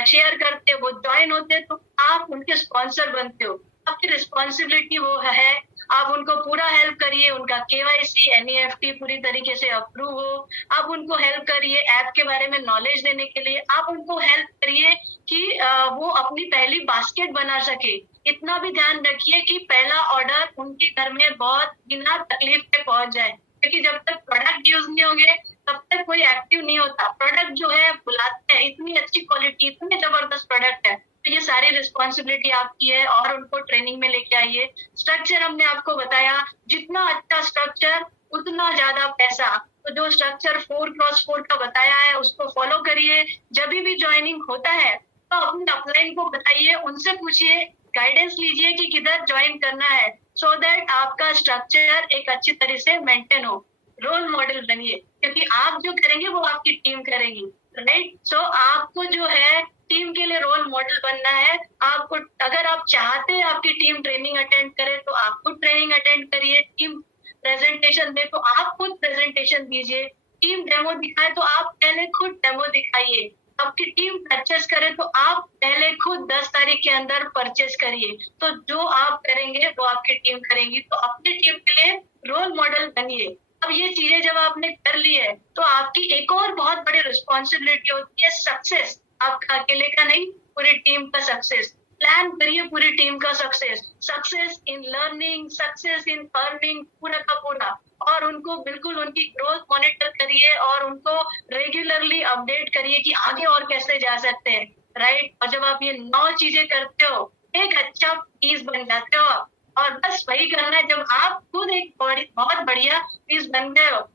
शेयर करते हो, वो ज्वाइन होते तो आप उनके स्पॉन्सर बनते हो। आपकी रिस्पॉन्सिबिलिटी वो है, आप उनको पूरा हेल्प करिए, उनका KYC NEFT पूरी तरीके से अप्रूव हो, आप उनको हेल्प करिए ऐप के बारे में नॉलेज देने के लिए, आप उनको हेल्प करिए कि वो अपनी पहली बास्केट बना सके। इतना भी ध्यान रखिए कि पहला ऑर्डर उनके घर में बहुत बिना तकलीफ के पहुंच जाए, क्योंकि जब तक प्रोडक्ट यूज नहीं होंगे तब तक कोई एक्टिव नहीं होता। प्रोडक्ट जो है बुलाते हैं, इतनी अच्छी क्वालिटी, इतने जबरदस्त प्रोडक्ट है, तो ये सारी रिस्पॉन्सिबिलिटी आपकी है और उनको ट्रेनिंग में लेके आइए। स्ट्रक्चर हमने आपको बताया, जितना अच्छा स्ट्रक्चर उतना ज्यादा पैसा। तो जो स्ट्रक्चर 4x4 का बताया है उसको फॉलो करिए। जब भी ज्वाइनिंग होता है तो अपने अपलाइन को बताइए, उनसे पूछिए, गाइडेंस लीजिए कि किधर ज्वाइन करना है, सो दैट आपका स्ट्रक्चर एक अच्छी तरह से मेंटेन हो। रोल मॉडल बनिए, क्योंकि आप जो करेंगे वो आपकी टीम करेगी, राइट। सो आपको जो है टीम के लिए रोल मॉडल बनना है। आपको, अगर आप चाहते हैं आपकी टीम ट्रेनिंग अटेंड करे तो आप खुद ट्रेनिंग अटेंड करिए। टीम प्रेजेंटेशन दे तो आप खुद प्रेजेंटेशन दीजिए। टीम डेमो दिखाए तो आप पहले खुद डेमो दिखाइए। आपकी टीम परचेस करे तो आप पहले खुद 10 तारीख के अंदर परचेस करिए। तो जो आप करेंगे वो आपकी टीम करेंगी। तो अपनी टीम के लिए रोल मॉडल बनिए। अब ये चीजें जब आपने कर ली है तो आपकी एक और बहुत बड़ी रिस्पॉन्सिबिलिटी होती है सक्सेस। आपका अकेले का नहीं, पूरी टीम का सक्सेस। प्लान करिए पूरी टीम का success, success in learning, success in earning, पूरा का पूरा। और उनको बिल्कुल उनकी ग्रोथ मॉनिटर करिए और उनको रेगुलरली अपडेट करिए कि आगे और कैसे जा सकते हैं, राइट। और जब आप ये 9 चीजें करते हो, एक अच्छा पीस बन जाते हो आप। और बस वही करना है, जब आप खुद एक बहुत बढ़िया पीस बन गए हो,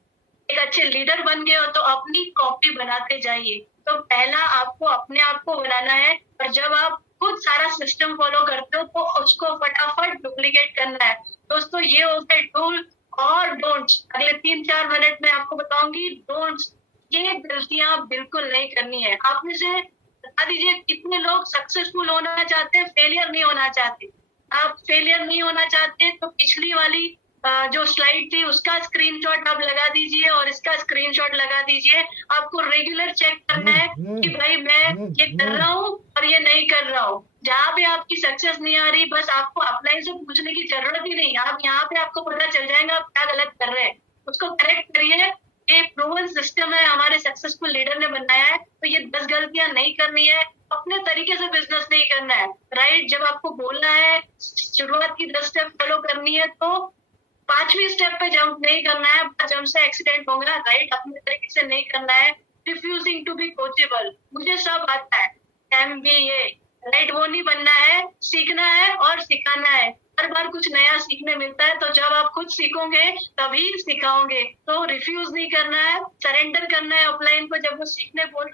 एक अच्छे लीडर बन गए हो, तो अपनी कॉपी बनाते जाइए। तो पहला आपको अपने आप को बनाना है, और जब आप खुद सारा सिस्टम फॉलो करते हो तो उसको फटाफट डुप्लीकेट करना है। दोस्तों, ये हो गए डूल और डोंट्स। अगले 3-4 मिनट में आपको बताऊंगी डोंट्स। ये गलतियां बिल्कुल नहीं करनी है। आप में से बता दीजिए कितने लोग सक्सेसफुल होना चाहते हैं, फेलियर नहीं होना चाहते। आप फेलियर नहीं होना चाहते तो पिछली वाली जो स्लाइड थी उसका स्क्रीनशॉट आप लगा दीजिए और इसका स्क्रीनशॉट लगा दीजिए। आपको रेगुलर चेक करना है कि भाई मैं ये कर रहा हूँ और ये नहीं कर रहा हूँ। जहाँ पे आपकी सक्सेस नहीं आ रही, बस आपको अपलाइन से पूछने की जरूरत ही नहीं। आप यहाँ पे आपको पता चल जाएगा आप क्या गलत कर रहे हैं, उसको करेक्ट करिए। ये प्रूवन सिस्टम है, हमारे सक्सेसफुल लीडर ने बनाया है। तो ये 10 गलतियां नहीं करनी है, अपने तरीके से बिजनेस नहीं करना है, राइट। जब आपको बोलना है शुरुआत की 10 स्टेप फॉलो करनी है तो 5वीं स्टेप पे जंप नहीं करना है, जंप से एक्सीडेंट होगा, राइट। अपने तरीके से नहीं करना है। रिफ्यूजिंग टू बी कोचेबल, मुझे सब आता है, MBA, राइट, वो नहीं बनना है। सीखना है और सिखाना है। हर बार कुछ नया सीखने मिलता है, तो जब आप खुद सीखोगे तभी सिखाओगे। तो रिफ्यूज नहीं करना है, सरेंडर करना है अपलाइन को। जब वो सीखने बोल,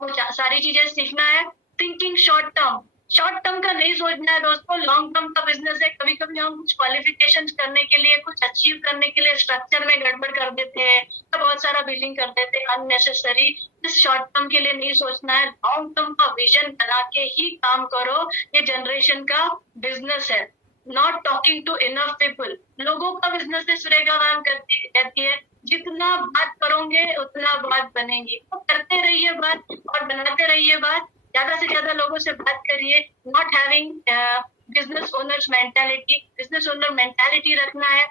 वो सारी चीजें सीखना है। थिंकिंग शॉर्ट टर्म का नहीं सोचना है दोस्तों, लॉन्ग टर्म का बिजनेस है। कभी कभी हम कुछ क्वालिफिकेशन करने के लिए, कुछ अचीव करने के लिए स्ट्रक्चर में गड़बड़ कर देते हैं, तो बहुत सारा बिल्डिंग कर देते हैं अननेसेसरी। इस शॉर्ट टर्म के लिए नहीं सोचना है, लॉन्ग टर्म का विजन बना के ही काम करो। ये जनरेशन का बिजनेस है। Not talking to enough people, लोगों का बिजनेस है। सुरेखा मैम कहती है जितना बात करोगे उतना बात बनेगी। तो करते रहिए बात और बनाते रहिए बात, ज्यादा से ज्यादा लोगों से बात करिए। Not having business owners mentality, business owner mentality रखना है,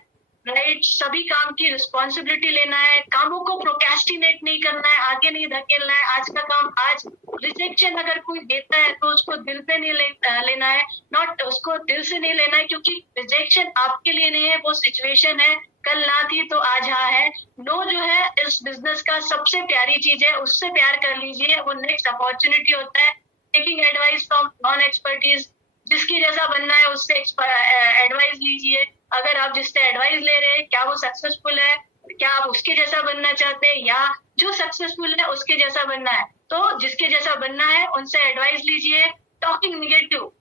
राइट। सभी काम की रिस्पॉन्सिबिलिटी लेना है, कामों को प्रोक्रेस्टिनेट नहीं करना है, आगे नहीं धकेलना है। आज का काम आज, रिजेक्शन अगर कोई देता है तो उसको दिल पे नहीं लेना है, नॉट उसको दिल से नहीं लेना है, क्योंकि रिजेक्शन आपके लिए नहीं है, वो सिचुएशन है। कल ना थी तो आज हाँ है। नो जो है इस बिजनेस का सबसे प्यारी चीज है, उससे प्यार कर लीजिए, वो नेक्स्ट अपॉर्चुनिटी होता है। Taking advice from non expertise, जिसकी जैसा बनना है उससे एडवाइस लीजिए। अगर आप जिससे एडवाइस ले रहे हैं क्या वो सक्सेसफुल है, क्या आप उसके जैसा बनना चाहते हैं, या जो सक्सेसफुल है उसके जैसा बनना है, तो जिसके जैसा बनना है उनसे एडवाइस लीजिए। टॉकिंग निगेटिव,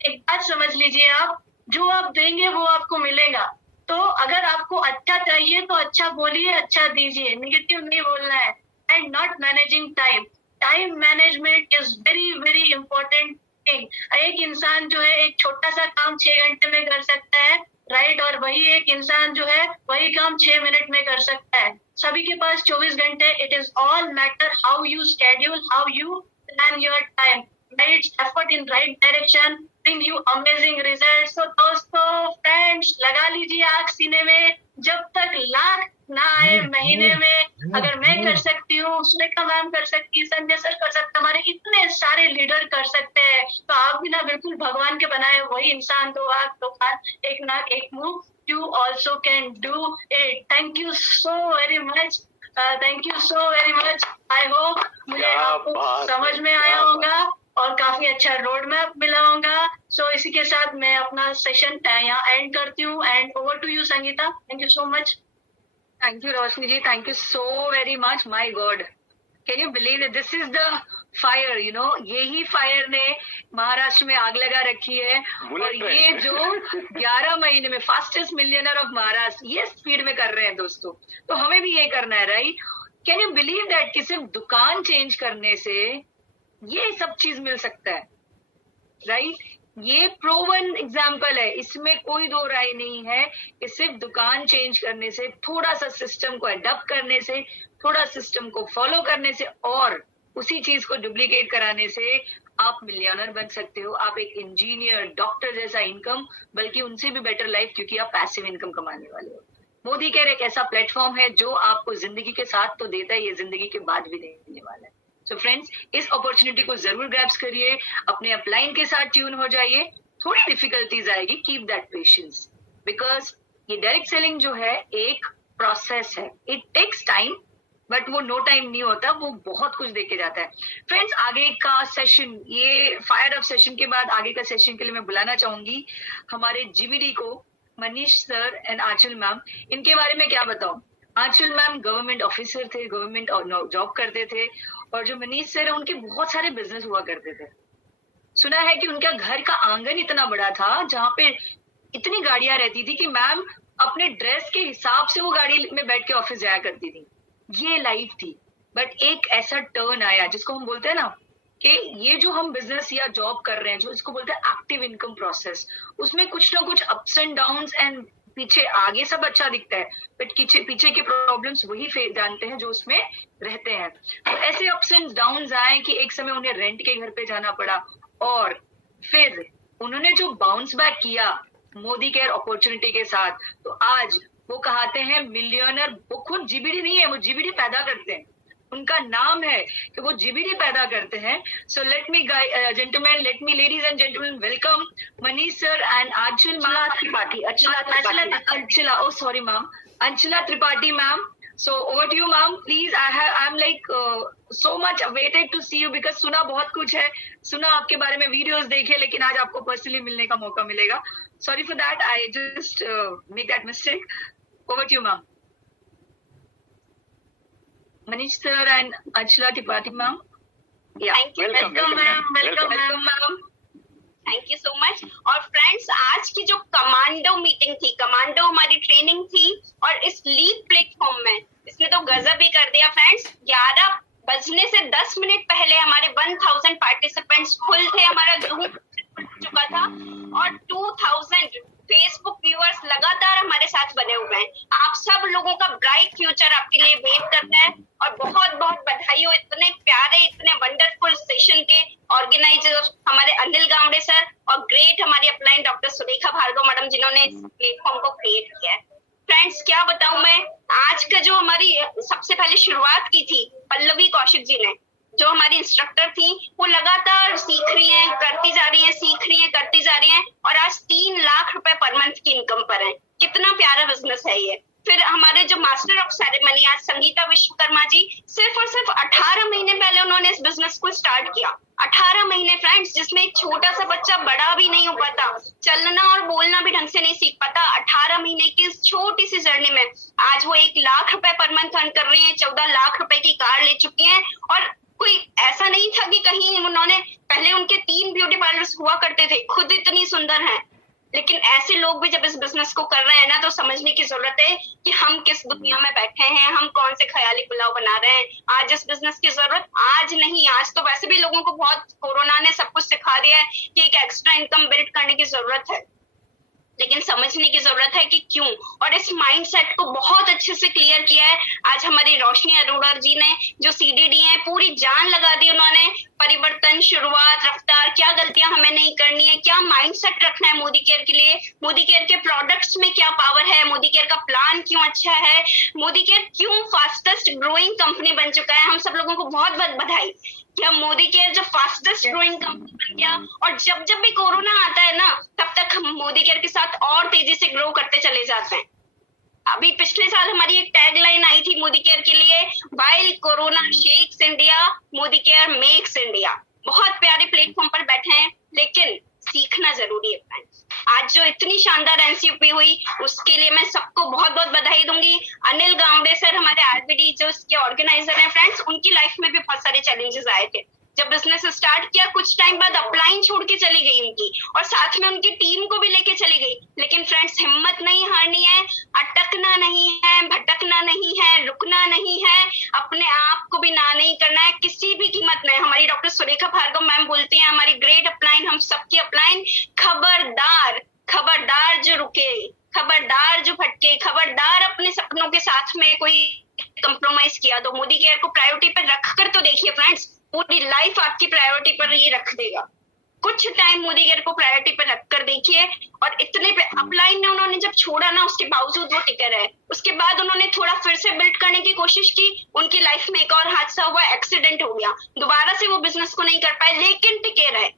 एक बात समझ लीजिए, आप जो आप देंगे वो आपको मिलेगा। तो अगर आपको अच्छा चाहिए तो अच्छा बोलिए, अच्छा दीजिए, निगेटिव नहीं बोलना है। And not managing time management is very very important thing. एक इंसान जो है एक छोटा सा काम 6 घंटे में कर सकता है, राइट, और वही एक इंसान जो है वही काम 6 मिनट में कर सकता है। सभी के पास 24 घंटे। It is all matter how you schedule, how you plan your time. right effort in right direction bring you amazing results. So दोस्तों फ्रेंड्स लगा लीजिए आग सीने में, जब तक लाख ना आए महीने में, अगर मैं कर सकती हूँ, सुरेखा मैम कर सकती है, संजय सर कर सकते, हमारे इतने सारे लीडर कर सकते हैं, तो आप भी ना बिल्कुल भगवान के बनाए वही इंसान, दो आंख दो कान एक नाक एक मुंह, you also can do it. Thank you so very much. Thank you so very much. I hope मुझे आपको समझ में आया होगा और काफी अच्छा रोड मैप मिला होगा. सो इसी के साथ मैं अपना सेशन यहाँ एंड करती हूँ and over to you Sangeeta. Thank you so much. Thank you Roshni ji, thank you so very much. My god, can you believe it, this is the fire, you know, यही फायर ने महाराष्ट्र में आग लगा रखी है. और ये जो 11 महीने में फास्टेस्ट मिलियनर ऑफ महाराष्ट्र ये स्पीड में कर रहे हैं दोस्तों, तो हमें भी ये करना है, right. Can you believe that कि सिर्फ दुकान चेंज करने से ये सब चीज मिल सकता है, राइट. ये प्रोवन एग्जाम्पल है, इसमें कोई दो राय नहीं है कि सिर्फ दुकान चेंज करने से, थोड़ा सा सिस्टम को अडॉप्ट करने से, थोड़ा सिस्टम को फॉलो करने से और उसी चीज को डुप्लीकेट कराने से आप मिलियनर बन सकते हो. आप एक इंजीनियर, डॉक्टर जैसा इनकम, बल्कि उनसे भी बेटर लाइफ, क्योंकि आप पैसिव इनकम कमाने वाले हो. मोदी केयर एक ऐसा प्लेटफॉर्म है जो आपको जिंदगी के साथ तो देता है, ये जिंदगी के बाद भी देने वाला है. सो फ्रेंड्स, इस अपॉर्चुनिटी को जरूर ग्रैब्स करिए, अपने अपलाइन के साथ ट्यून हो जाइए. थोड़ी डिफिकल्टीज आएगी, कीप दैट पेशेंस, बिकॉज ये डायरेक्ट सेलिंग जो है एक प्रोसेस है. इट टेक्स टाइम, बट वो नो टाइम नहीं होता, वो बहुत कुछ देके जाता है. फ्रेंड्स, आगे का सेशन, ये फायर अप सेशन के बाद आगे का सेशन के लिए मैं बुलाना चाहूंगी हमारे जीबीडी को, Manish sir and Anchal ma'am. इनके बारे में क्या बताऊं. आंचल मैम गवर्नमेंट ऑफिसर थे, गवर्नमेंट जॉब करते थे, और जो मनीष सर है उनके बहुत सारे बिजनेस हुआ करते थे. सुना है कि उनका घर का आंगन इतना बड़ा था जहां पे इतनी गाड़ियां रहती थी कि मैम अपने ड्रेस के हिसाब से वो गाड़ी में बैठ के ऑफिस जाया करती थी. ये लाइफ थी. बट एक ऐसा टर्न आया जिसको हम बोलते हैं ना कि ये जो हम बिजनेस या जॉब कर रहे हैं, जो इसको बोलते हैं एक्टिव इनकम प्रोसेस, उसमें कुछ ना कुछ अप्स एंड डाउन्स एंड पीछे आगे सब अच्छा दिखता है, बट पीछे के प्रॉब्लम्स वही जानते हैं जो उसमें रहते हैं. तो ऐसे अप्स एंड डाउन्स आए कि एक समय उन्हें रेंट के घर पे जाना पड़ा, और फिर उन्होंने जो बाउंस बैक किया मोदी केयर अपॉर्चुनिटी के साथ, तो आज वो कहते हैं मिलियनर. वो खुद जीबीडी नहीं है, वो जीबीडी पैदा करते हैं. उनका नाम है कि वो जीबीडी पैदा करते हैं. So let me gentleman, let me ladies and gentleman welcome Manish sir and Anchal Tripathi. Anchala, oh sorry ma'am, Anchila Tripathi ma'am. So over to you ma'am, please. I'm like so much awaited to see you because सुना बहुत कुछ है, सुना आपके बारे में, वीडियोस देखे, लेकिन आज आपको पर्सनली मिलने का मौका मिलेगा. Sorry for that, I just make that mistake. Over to you ma'am. Manish sir and Anchila Tripathi ma'am. Yeah. Welcome ma'am. Thank you so much. और फ्रेंड्स, आज की जो कमांडो मीटिंग थी, कमांडो हमारी ट्रेनिंग थी, और इस लीड प्लेटफॉर्म में इसने तो गजब ही कर दिया. फ्रेंड्स, 11 बजने से 10 मिनट पहले हमारे 1000 पार्टिसिपेंट्स फुल थे, हमारा जूम चुका था, और 2000 फेसबुक व्यूअर्स लगातार हमारे साथ बने हुए हैं. आप सब लोगों का ब्राइट फ्यूचर आपके लिए वेट करता है, और बहुत बहुत बधाई हो इतने प्यारे, इतने वंडरफुल सेशन के ऑर्गेनाइजर हमारे अनिल गावड़े सर, और ग्रेट हमारी upline doctor Surekha Bhargav madam, जिन्होंने इस प्लेटफॉर्म को क्रिएट किया है. फ्रेंड्स, क्या बताऊं मैं, आज का जो हमारी सबसे पहले शुरुआत की थी पल्लवी कौशिक जी ने, जो हमारी इंस्ट्रक्टर थी, वो लगातार सीख रही हैं, करती जा रही हैं, सीख रही हैं, करती जा रही हैं, और आज 3 लाख रुपए पर मंथ की इनकम पर है. कितना प्यारा बिजनेस है ये. फिर हमारे जो मास्टर ऑफ सेरेमनी आज संगीता विश्वकर्मा जी, सिर्फ और सिर्फ 18 महीने पहले उन्होंने इस बिजनेस को स्टार्ट किया. 18 महीने फ्रेंड्स, जिसमें एक छोटा सा बच्चा बड़ा भी नहीं हो पाता, चलना और बोलना भी ढंग से नहीं सीख पाता, 18 महीने की इस छोटी सी जर्नी में आज वो 1 लाख रुपए पर मंथ अर्न कर रही है, 14 लाख रुपए की कार ले चुकी हैं. और कोई ऐसा नहीं था कि कहीं उन्होंने, पहले उनके 3 ब्यूटी पार्लर्स हुआ करते थे, खुद इतनी सुंदर हैं, लेकिन ऐसे लोग भी जब इस बिजनेस को कर रहे हैं ना, तो समझने की जरूरत है कि हम किस दुनिया में बैठे हैं, हम कौन से ख्याली पुलाव बना रहे हैं. आज इस बिजनेस की जरूरत, आज नहीं, आज तो वैसे भी लोगों को बहुत कोरोना ने सब कुछ सिखा दिया है कि एक एक्स्ट्रा इनकम बिल्ड करने की जरूरत है, लेकिन समझने की जरूरत है कि क्यों. और इस माइंडसेट को बहुत अच्छे से क्लियर किया है आज हमारी रोशनी अरोड़ा जी ने, जो CDD है, पूरी जान लगा दी उन्होंने, परिवर्तन, शुरुआत, रफ्तार, क्या गलतियां हमें नहीं करनी है, क्या माइंडसेट रखना है मोदी केयर के लिए, मोदी केयर के प्रोडक्ट्स में क्या पावर है, मोदी केयर का प्लान क्यों अच्छा है, मोदी केयर क्यों फास्टेस्ट ग्रोइंग कंपनी बन चुका है। हम सब लोगों को बहुत बहुत बधाई कि हम मोदी केयर जो फास्टेस्ट ग्रोइंग कंपनी बन गया। और जब जब भी कोरोना आता है ना, तब तक हम मोदी केयर के साथ और तेजी से ग्रो करते चले जाते हैं। अभी पिछले साल हमारी एक टैगलाइन आई थी मोदी केयर के लिए, while corona shakes India, Modi care makes India. बहुत प्यारे प्लेटफॉर्म पर बैठे हैं, लेकिन सीखना जरूरी है फ्रेंड्स। आज जो इतनी शानदार एनसीपी हुई, उसके लिए मैं सबको बहुत बहुत बधाई दूंगी। अनिल गावड़े सर हमारे आरबीडी जो इसके ऑर्गेनाइजर हैं फ्रेंड्स, उनकी लाइफ में भी बहुत सारे चैलेंजेस आए थे। जब बिजनेस स्टार्ट किया, कुछ टाइम बाद अपलाइन छोड़ के चली गई उनकी, और साथ में उनकी टीम को भी लेके चली गई। लेकिन फ्रेंड्स, हिम्मत नहीं हारनी है, अटकना नहीं है, भटकना नहीं है, रुकना नहीं है, अपने आप को भी ना नहीं करना है किसी भी कीमत में। हमारी डॉक्टर सुरेखा भार्गव मैम बोलती हैं, हमारी ग्रेट अपलाइन, हम सबकी अपलाइन, खबरदार, खबरदार जो रुके, खबरदार जो भटके, खबरदार अपने सपनों के साथ में कोई कंप्रोमाइज किया तो मोदी केयर को प्रायोरिटी पर रख कर तो देखिए फ्रेंड्स, पूरी लाइफ आपकी प्रायोरिटी पर ये रख देगा। कुछ टाइम मोदी केयर को प्रायोरिटी पर रख कर देखिए। और इतने पे अपलाइन ने उन्होंने जब छोड़ा ना, उसके बावजूद वो टिके रहे। उसके बाद उन्होंने थोड़ा फिर से बिल्ड करने की कोशिश की, उनकी लाइफ में एक और हादसा हुआ, एक्सीडेंट हो गया, दोबारा से वो बिजनेस को नहीं कर पाए, लेकिन टिके रहे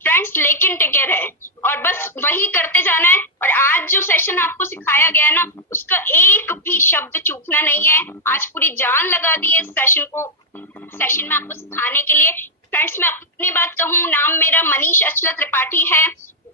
फ्रेंड्स, लेकिन टिके रहे। और बस वही करते जाना है। और आज जो सेशन आपको सिखाया गया है ना, उसका एक भी शब्द चूकना नहीं है। आज पूरी जान लगा दी है सेशन में आपको सिखाने के लिए। फ्रेंड्स, मैं अपनी बात कहूँ, नाम मेरा मनीष अचला त्रिपाठी है।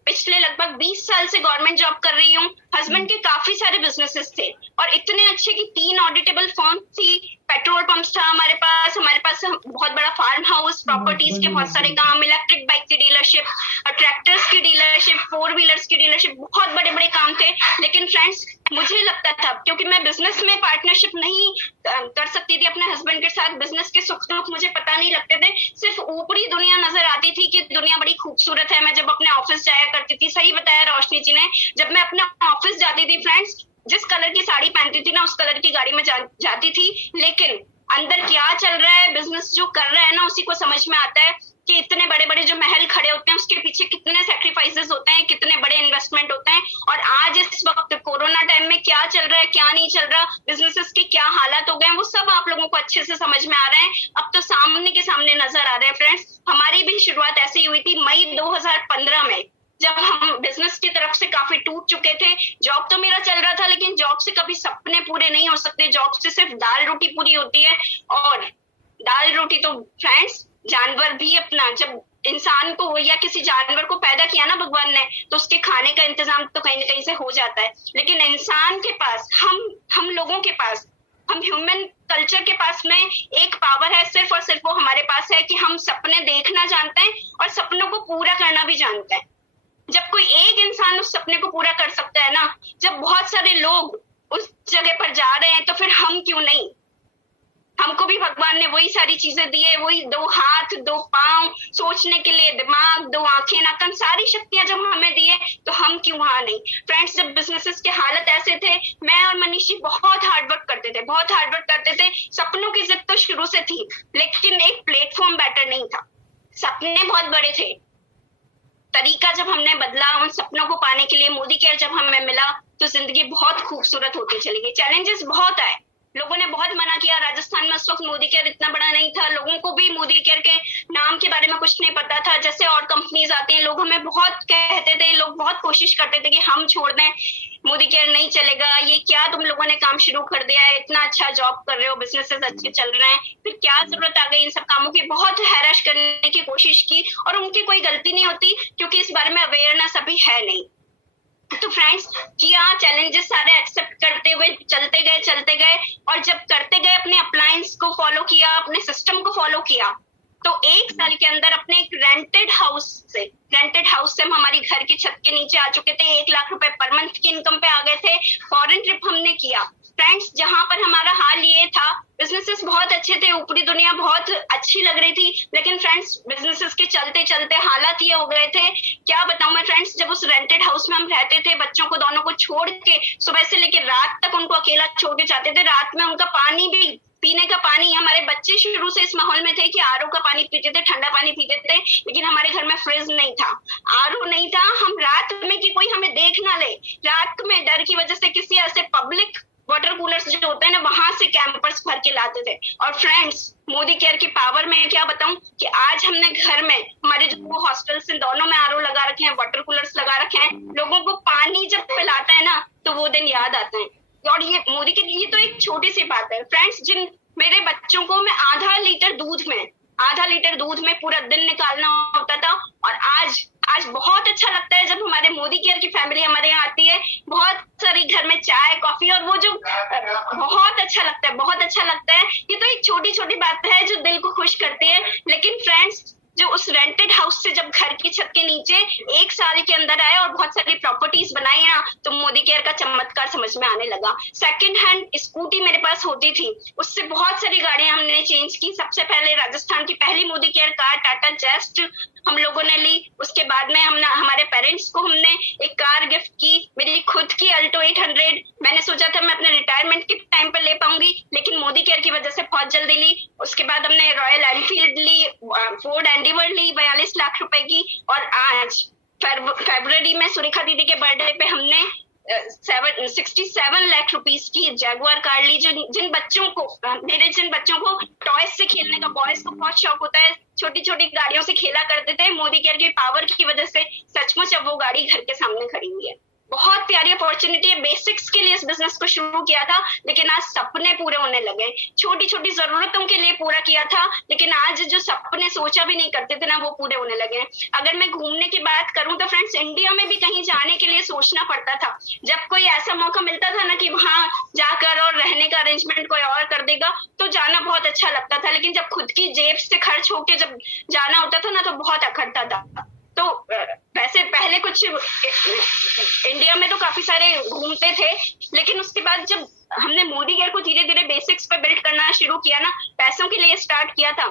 पिछले लगभग 20 साल से गवर्नमेंट जॉब कर रही हूँ। हस्बैंड के काफी सारे बिजनेसेस थे, और इतने अच्छे कि 3 ऑडिटेबल फर्म थी, पेट्रोल पंप्स था हमारे पास बहुत बड़ा फार्म हाउस, प्रॉपर्टीज के बहुत सारे काम, इलेक्ट्रिक बाइक की डीलरशिप, ट्रैक्टर्स की डीलरशिप, 4 व्हीलर्स की डीलरशिप, बहुत बड़े बड़े काम थे। लेकिन फ्रेंड्स, मुझे लगता था, क्योंकि मैं बिजनेस में पार्टनरशिप नहीं कर सकती थी अपने हस्बैंड के साथ, बिजनेस के सुख दुख मुझे पता नहीं लगते थे, सिर्फ ऊपरी दुनिया नजर आती थी कि दुनिया बड़ी खूबसूरत है। मैं जब अपने ऑफिस जाया करती थी, सही बताया रोशनी जी ने, जब मैं अपने ऑफिस जाती थी फ्रेंड्स, जिस कलर की साड़ी पहनती थी ना, उस कलर की गाड़ी में जाती थी। लेकिन अंदर क्या चल रहा है, बिजनेस जो कर रहा है ना, उसी को समझ में आता है कि इतने बड़े बड़े जो महल खड़े होते हैं, उसके पीछे कितने सैक्रिफाइसेस होते हैं, कितने बड़े इन्वेस्टमेंट होते हैं। और आज इस वक्त कोरोना टाइम में क्या चल रहा है, क्या नहीं चल रहा, बिजनेसेस के क्या हालात हो गए हैं, वो सब आप लोगों को अच्छे से समझ में आ रहे हैं। अब तो सामने के सामने नजर आ रहे हैं फ्रेंड्स। हमारी भी शुरुआत ऐसे ही हुई थी मई 2015 में, जब हम बिजनेस की तरफ से काफी टूट चुके थे। जॉब तो मेरा चल रहा था, लेकिन जॉब से कभी सपने पूरे नहीं हो सकते, जॉब से सिर्फ दाल रोटी पूरी होती है। और दाल रोटी तो फ्रेंड्स, जानवर भी अपना, जब इंसान को या किसी जानवर को पैदा किया ना भगवान ने, तो उसके खाने का इंतजाम तो कहीं ना कहीं से हो जाता है। लेकिन इंसान के पास, हम लोगों के पास, हम ह्यूमन कल्चर के पास में एक पावर है, सिर्फ और सिर्फ वो हमारे पास है कि हम सपने देखना जानते हैं और सपनों को पूरा करना भी जानते हैं। जब कोई एक इंसान उस सपने को पूरा कर सकता है ना, जब बहुत सारे लोग उस जगह पर जा रहे हैं, तो फिर हम क्यों नहीं। हमको भी भगवान ने वही सारी चीजें दी है, वही 2 हाथ 2 पांव, सोचने के लिए दिमाग, 2 आंखें नाक, सारी शक्तियां जब हमें दी है, तो हम क्यों वहां नहीं। फ्रेंड्स, जब बिजनेसेस के हालत ऐसे थे, मैं और मनीष जी बहुत हार्डवर्क करते थे। सपनों की जिद तो शुरू से थी, लेकिन एक प्लेटफॉर्म बेटर नहीं था। सपने बहुत बड़े थे, तरीका जब हमने बदला उन सपनों को पाने के लिए, मोदी केयर जब हमें मिला, तो जिंदगी बहुत खूबसूरत होती चली गई। चैलेंजेस बहुत आए, लोगों ने बहुत मना किया। राजस्थान में उस वक्त मोदी केयर इतना बड़ा नहीं था, लोगों को भी मोदी केयर के नाम के बारे में कुछ नहीं पता था। जैसे और कंपनीज आती हैं, लोग हमें बहुत कहते थे, लोग बहुत कोशिश करते थे कि हम छोड़ दें, मोदी केयर नहीं चलेगा, ये क्या तुम लोगों ने काम शुरू कर दिया है, इतना अच्छा जॉब कर रहे हो, बिजनेसेस अच्छे चल रहे हैं, फिर क्या जरूरत आ गई इन सब कामों की। बहुत हैराश करने की कोशिश की, और उनकी कोई गलती नहीं होती, क्योंकि इस बारे में अवेयरनेस अभी है नहीं। तो फ्रेंड्स, किया, चैलेंजेस सारे एक्सेप्ट करते हुए चलते गए, और जब करते गए, अपने अप्लायंस को फॉलो किया, अपने सिस्टम को फॉलो किया, तो 1 साल के अंदर अपने एक रेंटेड हाउस से हम हमारी घर की छत के नीचे आ चुके थे। 1 लाख रुपए पर मंथ की इनकम पे आ गए थे। फॉरेन ट्रिप हमने किया फ्रेंड्स, जहां पर हमारा हाल ये था, बिजनेसेस बहुत अच्छे थे, ऊपरी दुनिया बहुत अच्छी लग रही थी, लेकिन फ्रेंड्स बिजनेसेस के चलते चलते हालात ये हो गए थे, क्या बताऊं मैं फ्रेंड्स। जब उस रेंटेड हाउस में हम रहते थे, बच्चों को दोनों को छोड़ के सुबह से लेकर रात तक उनको अकेला छोड़ के जाते थे, रात में उनका पानी भी पीने का पानी, हमारे बच्चे शुरू से इस माहौल में थे कि आरओ का पानी पीते थे, ठंडा पानी पीते थे, लेकिन हमारे घर में फ्रिज नहीं था, आरओ नहीं था। हम रात में कि कोई हमें देख ना ले, रात में डर की वजह से किसी ऐसे पब्लिक वाटर कूलर्स जो होते हैं ना, वहां से कैंपर्स भर के लाते थे। और फ्रेंड्स, मोदी केयर की पावर में क्या बताऊं कि आज हमने घर में, हमारे जो हॉस्टल्स हैं दोनों में आरओ लगा रखे हैं, वाटर कूलर्स लगा रखे हैं। लोगों को पानी जब पिलाता है ना तो वो दिन याद आते हैं। और ये मोदी के लिए तो एक छोटी सी बात है फ्रेंड्स, जिन मेरे बच्चों को मैं आधा लीटर दूध में पूरा दिन निकालना होता था, और आज बहुत अच्छा लगता है जब हमारे मोदी केयर की फैमिली हमारे यहाँ आती है। बहुत सारी घर में चाय कॉफी, और वो जो बहुत अच्छा लगता है। ये तो एक छोटी छोटी बात है जो दिल को खुश करती है। लेकिन फ्रेंड्स, जो उस रेंटेड हाउस से जब घर की छत के नीचे 1 साल के अंदर आए और बहुत सारी प्रॉपर्टीज बनाई ना, तो मोदी केयर का चमत्कार समझ में आने लगा। सेकंड हैंड स्कूटी मेरे पास होती थी, उससे बहुत सारी गाड़ियां हमने चेंज की। सबसे पहले राजस्थान की पहली मोदी केयर कार टाटा जेस्ट हम लोगों ने ली। उसके बाद में हमारे पेरेंट्स को हमने एक कार गिफ्ट की, मेरी खुद की अल्टो 800। मैंने सोचा था मैं अपने रिटायरमेंट के टाइम पर ले पाऊंगी, लेकिन मोदी केयर की वजह से बहुत जल्दी ली। उसके बाद हमने रॉयल एनफील्ड ली, फोर्ड एंडीवर ली 42 लाख रुपए की। और आज फरवरी में सुरेखा दीदी के बर्थडे पे हमने 67 लाख रुपीस की जैगुआर कार ली। जिन बच्चों को टॉयज से खेलने का, बॉयज को बहुत शौक होता है, छोटी छोटी गाड़ियों से खेला करते थे, मोदी केयर की पावर की वजह से सचमुच अब वो गाड़ी घर के सामने खड़ी हुई है। बहुत प्यारी अपॉर्चुनिटी है। बेसिक्स के लिए इस बिजनेस को शुरू किया था, लेकिन आज सपने पूरे होने लगे। छोटी छोटी जरूरतों के लिए पूरा किया था, लेकिन आज जो सपने सोचा भी नहीं करते थे ना, वो पूरे होने लगे। अगर मैं घूमने की बात करूं तो फ्रेंड्स, इंडिया में भी कहीं जाने के लिए सोचना पड़ता था। जब कोई ऐसा मौका मिलता था ना कि वहां जाकर और रहने का अरेंजमेंट कोई और कर देगा, तो जाना बहुत अच्छा लगता था। लेकिन जब खुद की जेब से खर्च होके जब जाना होता था ना, तो बहुत अखरता था। तो वैसे पहले कुछ इंडिया में तो काफी सारे घूमते थे, लेकिन उसके बाद जब हमने मोदी केयर को धीरे धीरे बेसिक्स पे बिल्ड करना शुरू किया ना, पैसों के लिए स्टार्ट किया था।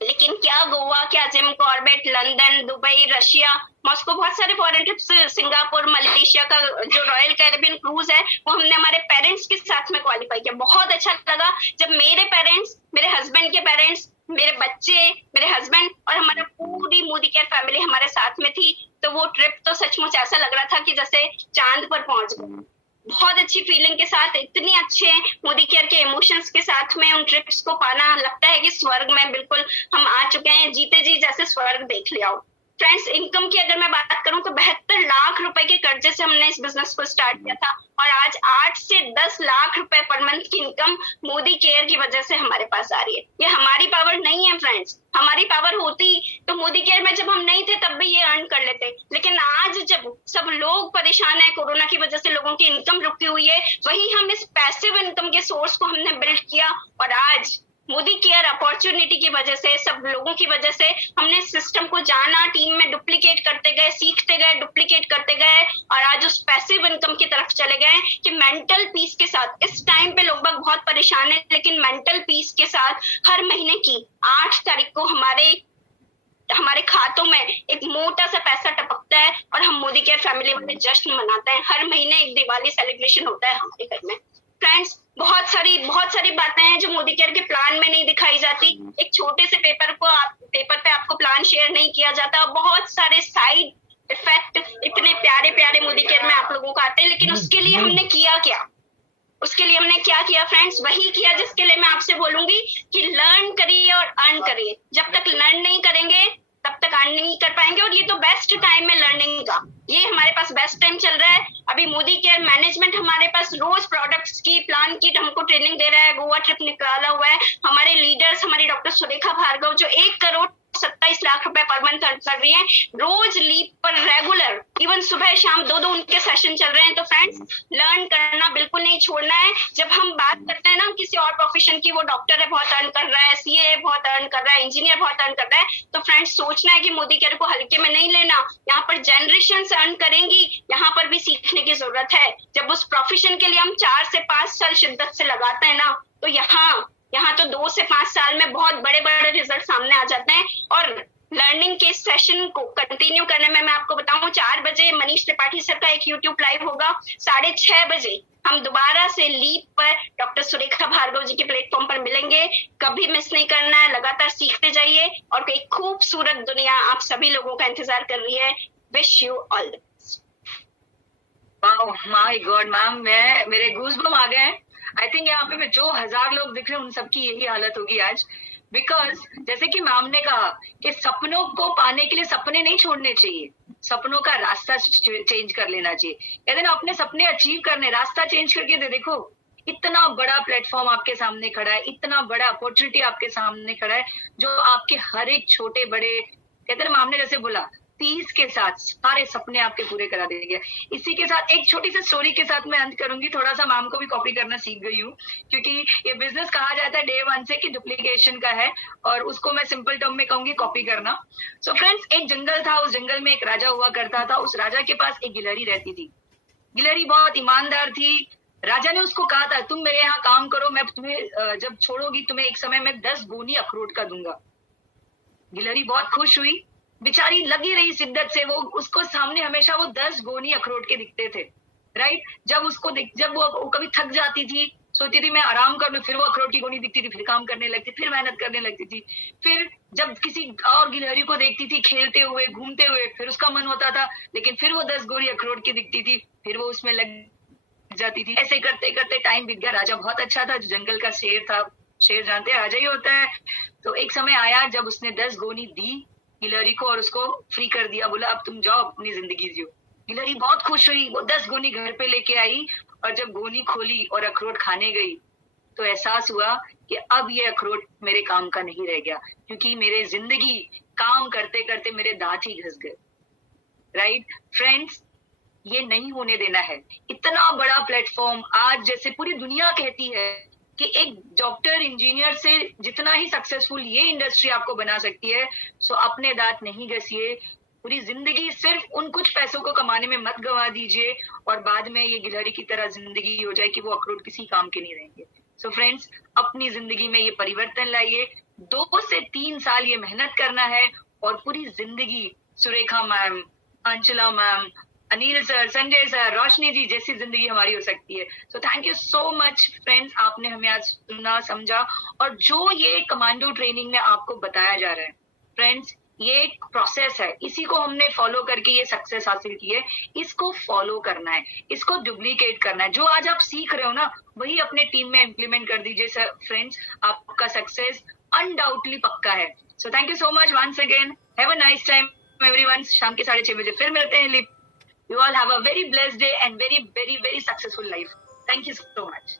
लेकिन क्या गोवा, क्या Jim Corbett, London, Dubai, Russia, Moscow, बहुत सारे फॉरेन ट्रिप्स, सिंगापुर, मलेशिया का जो रॉयल कैरिबियन क्रूज है, वो हमने हमारे पेरेंट्स के साथ में क्वालिफाई किया। बहुत अच्छा लगा जब मेरे पेरेंट्स, मेरे हस्बैंड के पेरेंट्स, मेरे बच्चे, मेरे हस्बैंड और हमारा पूरी मोदी केयर फैमिली हमारे साथ में थी। तो वो ट्रिप तो सचमुच ऐसा लग रहा था कि जैसे चांद पर पहुंच गए। बहुत अच्छी फीलिंग के साथ, इतने अच्छे मोदी केयर के इमोशंस के साथ में उन ट्रिप्स को पाना, लगता है कि स्वर्ग में बिल्कुल हम आ चुके हैं, जीते जी जैसे स्वर्ग देख लिया हो। फ्रेंड्स, इनकम की अगर मैं बात करूं तो 72 लाख रुपए के कर्जे से हमने इस बिजनेस को स्टार्ट किया था, और आज 8 से 10 लाख रुपए पर मंथ की इनकम मोदी केयर की वजह से हमारे पास आ रही है। ये हमारी पावर नहीं है फ्रेंड्स। हमारी पावर होती तो मोदी केयर में जब हम नहीं थे तब भी ये अर्न कर लेते, लेकिन आज जब सब लोग परेशान है, कोरोना की वजह से लोगों की इनकम रुकी हुई है, वही हम इस पैसिव इनकम के सोर्स को हमने बिल्ड किया। और आज मोदी केयर अपॉर्चुनिटी की वजह से, सब लोगों की वजह से हमने सिस्टम को जाना, टीम में डुप्लीकेट करते गए, सीखते गए, डुप्लीकेट करते गए, और आज उस पैसिव इनकम की तरफ चले गए कि मेंटल पीस के साथ। इस टाइम पे लोग बहुत परेशान है, लेकिन मेंटल पीस के साथ हर महीने की 8 तारीख को हमारे खातों में एक मोटा सा पैसा टपकता है, और हम मोदी केयर फैमिली वाले जश्न मनाते हैं। हर महीने एक दिवाली सेलिब्रेशन होता है हमारे घर में। फ्रेंड्स, बहुत सारी बातें हैं जो मोदी केयर के प्लान में नहीं दिखाई जाती। एक छोटे से पेपर पे आपको प्लान शेयर नहीं किया जाता। बहुत सारे साइड इफेक्ट इतने प्यारे प्यारे मोदी केयर में आप लोगों को आते हैं, लेकिन उसके लिए हमने क्या किया फ्रेंड्स? वही किया जिसके लिए मैं आपसे बोलूंगी कि लर्न करिए और अर्न करिए। जब तक लर्न नहीं करेंगे तब तक अर्न नहीं कर पाएंगे, और ये तो बेस्ट टाइम है लर्निंग का। ये हमारे पास बेस्ट टाइम चल रहा है। अभी मोदी केयर मैनेजमेंट हमारे पास रोज प्रोडक्ट्स की, प्लान की हमको ट्रेनिंग दे रहा है। गोवा ट्रिप निकाला हुआ है। हमारे लीडर्स, हमारी डॉक्टर सुरेखा भार्गव जो 1,27 लाख रुपए पर मंथ अर्न कर रही है, रोज लीव पर रेगुलर, इवन सुबह शाम 2-2 उनके सेशन चल रहे हैं। तो फ्रेंड्स, लर्न करना बिल्कुल नहीं छोड़ना है। जब हम बात करते हैं ना किसी और प्रोफेशन की, वो डॉक्टर है बहुत अर्न कर रहा है, सीए बहुत अर्न कर रहा है, इंजीनियर बहुत अर्न कर रहा है, तो फ्रेंड्स सोचना है कि मोदी केयर को हल्के में नहीं लेना। यहाँ पर जनरेशन अर्न करेंगी, यहाँ पर भी सीखने की जरूरत है। जब उस प्रोफेशन के लिए हम 4 से 5 साल शिद्दत से लगाते हैं ना, तो यहाँ तो 2 से 5 साल में बहुत बड़े बड़े रिजल्ट सामने आ जाते हैं। और लर्निंग के सेशन को कंटिन्यू करने में मैं आपको बताऊं 4 बजे मनीष त्रिपाठी सर का एक यूट्यूब लाइव होगा, 6:30 बजे हम दोबारा से लीप पर डॉक्टर सुरेखा भार्गव जी के प्लेटफॉर्म पर मिलेंगे। कभी मिस नहीं करना है, लगातार सीखते जाइए और एक खूबसूरत दुनिया आप सभी लोगों का इंतजार कर रही है। Wish you all the best. My God ma'am, मेरे गूज़बम्प आ गए हैं। आई थिंक यहाँ पे जो 1000 लोग दिख रहे हैं उन सबकी यही हालत होगी आज, बिकॉज जैसे कि मैम ने कहा कि सपनों को पाने के लिए सपने नहीं छोड़ने चाहिए, सपनों का रास्ता चेंज कर लेना चाहिए। कहते ना अपने सपने अचीव करने, रास्ता चेंज करके दे। देखो इतना बड़ा प्लेटफॉर्म आपके सामने खड़ा है, इतना बड़ा अपॉर्चुनिटी आपके सामने खड़ा है, जो आपके हर एक छोटे बड़े, कहते ना मैम ने जैसे बोला 30 के साथ सारे सपने आपके पूरे करा देंगे। इसी के साथ एक छोटी सी स्टोरी के साथ मैं अंत करूंगी। थोड़ा सा मैम को भी कॉपी करना सीख गई हूँ, क्योंकि ये बिजनेस कहा जाता है डे 1 से कि डुप्लीकेशन का है, और उसको मैं सिंपल टर्म में कहूंगी कॉपी करना। सो फ्रेंड्स, एक जंगल था, उस जंगल में एक राजा हुआ करता था। उस राजा के पास एक गिलहरी रहती थी। गिलहरी बहुत ईमानदार थी। राजा ने उसको कहा था तुम मेरे यहाँ काम करो, मैं तुम्हें जब छोड़ोगी तुम्हें एक समय में 10 गोनी अखरोट का दूंगा। गिलहरी बहुत खुश हुई, बेचारी लगी रही शिद्दत से। वो उसको सामने हमेशा वो 10 गोनी अखरोट के दिखते थे, राइट। जब वो कभी थक जाती थी, सोचती थी मैं आराम कर लूं, फिर वो अखरोट की गोनी दिखती थी, फिर काम करने लगती, फिर मेहनत करने लगती थी। फिर जब किसी और गिलहरी को देखती थी खेलते हुए घूमते हुए, फिर उसका मन होता था, लेकिन फिर वो 10 गोनी अखरोट की दिखती थी, फिर वो उसमें लग जाती थी। ऐसे करते करते टाइम बीत गया। राजा बहुत अच्छा था, जो जंगल का शेर था, शेर जानते हैं राजा ही होता है। तो एक समय आया जब उसने 10 गोनी दी गिलहरी को और उसको फ्री कर दिया। बोला अब तुम जाओ अपनी जिंदगी जियो। गिलहरी बहुत खुश हुई, वो 10 गोनी घर पे लेके आई, और जब गोनी खोली और अखरोट खाने गई तो एहसास हुआ कि अब ये अखरोट मेरे काम का नहीं रह गया, क्योंकि मेरे जिंदगी काम करते करते मेरे दांत ही घिस गए। राइट फ्रेंड्स, ये नहीं होने देना है। इतना बड़ा प्लेटफॉर्म आज जैसे पूरी दुनिया कहती है कि एक डॉक्टर इंजीनियर से जितना ही सक्सेसफुल ये इंडस्ट्री आपको बना सकती है, सो अपने दांत नहीं घसिए। पूरी जिंदगी सिर्फ उन कुछ पैसों को कमाने में मत गंवा दीजिए, और बाद में ये गिलहरी की तरह जिंदगी हो जाए कि वो अखरोट किसी काम के नहीं रहेंगे। सो फ्रेंड्स, अपनी जिंदगी में ये परिवर्तन लाइए। 2 से 3 साल ये मेहनत करना है, और पूरी जिंदगी Surekha ma'am, Anchala ma'am, Anil sir, Sanjay sir, Roshni ji जैसी जिंदगी हमारी हो सकती है। So thank you so much friends, आपने हमें आज सुना समझा, और जो ये कमांडो ट्रेनिंग में आपको बताया जा रहा है फ्रेंड्स, ये एक प्रोसेस है, इसी को हमने फॉलो करके ये सक्सेस हासिल की है। इसको फॉलो करना है, इसको डुप्लीकेट करना है। जो आज आप सीख रहे हो ना, वही अपने टीम में इम्प्लीमेंट कर दीजिए सर फ्रेंड्स, आपका सक्सेस अनडाउटली पक्का है। So thank you so much once again, have a nice time everyone. शाम के 6:30 बजे फिर मिलते हैं लिप। You all have a very blessed day and very, very, very successful life. Thank you so much.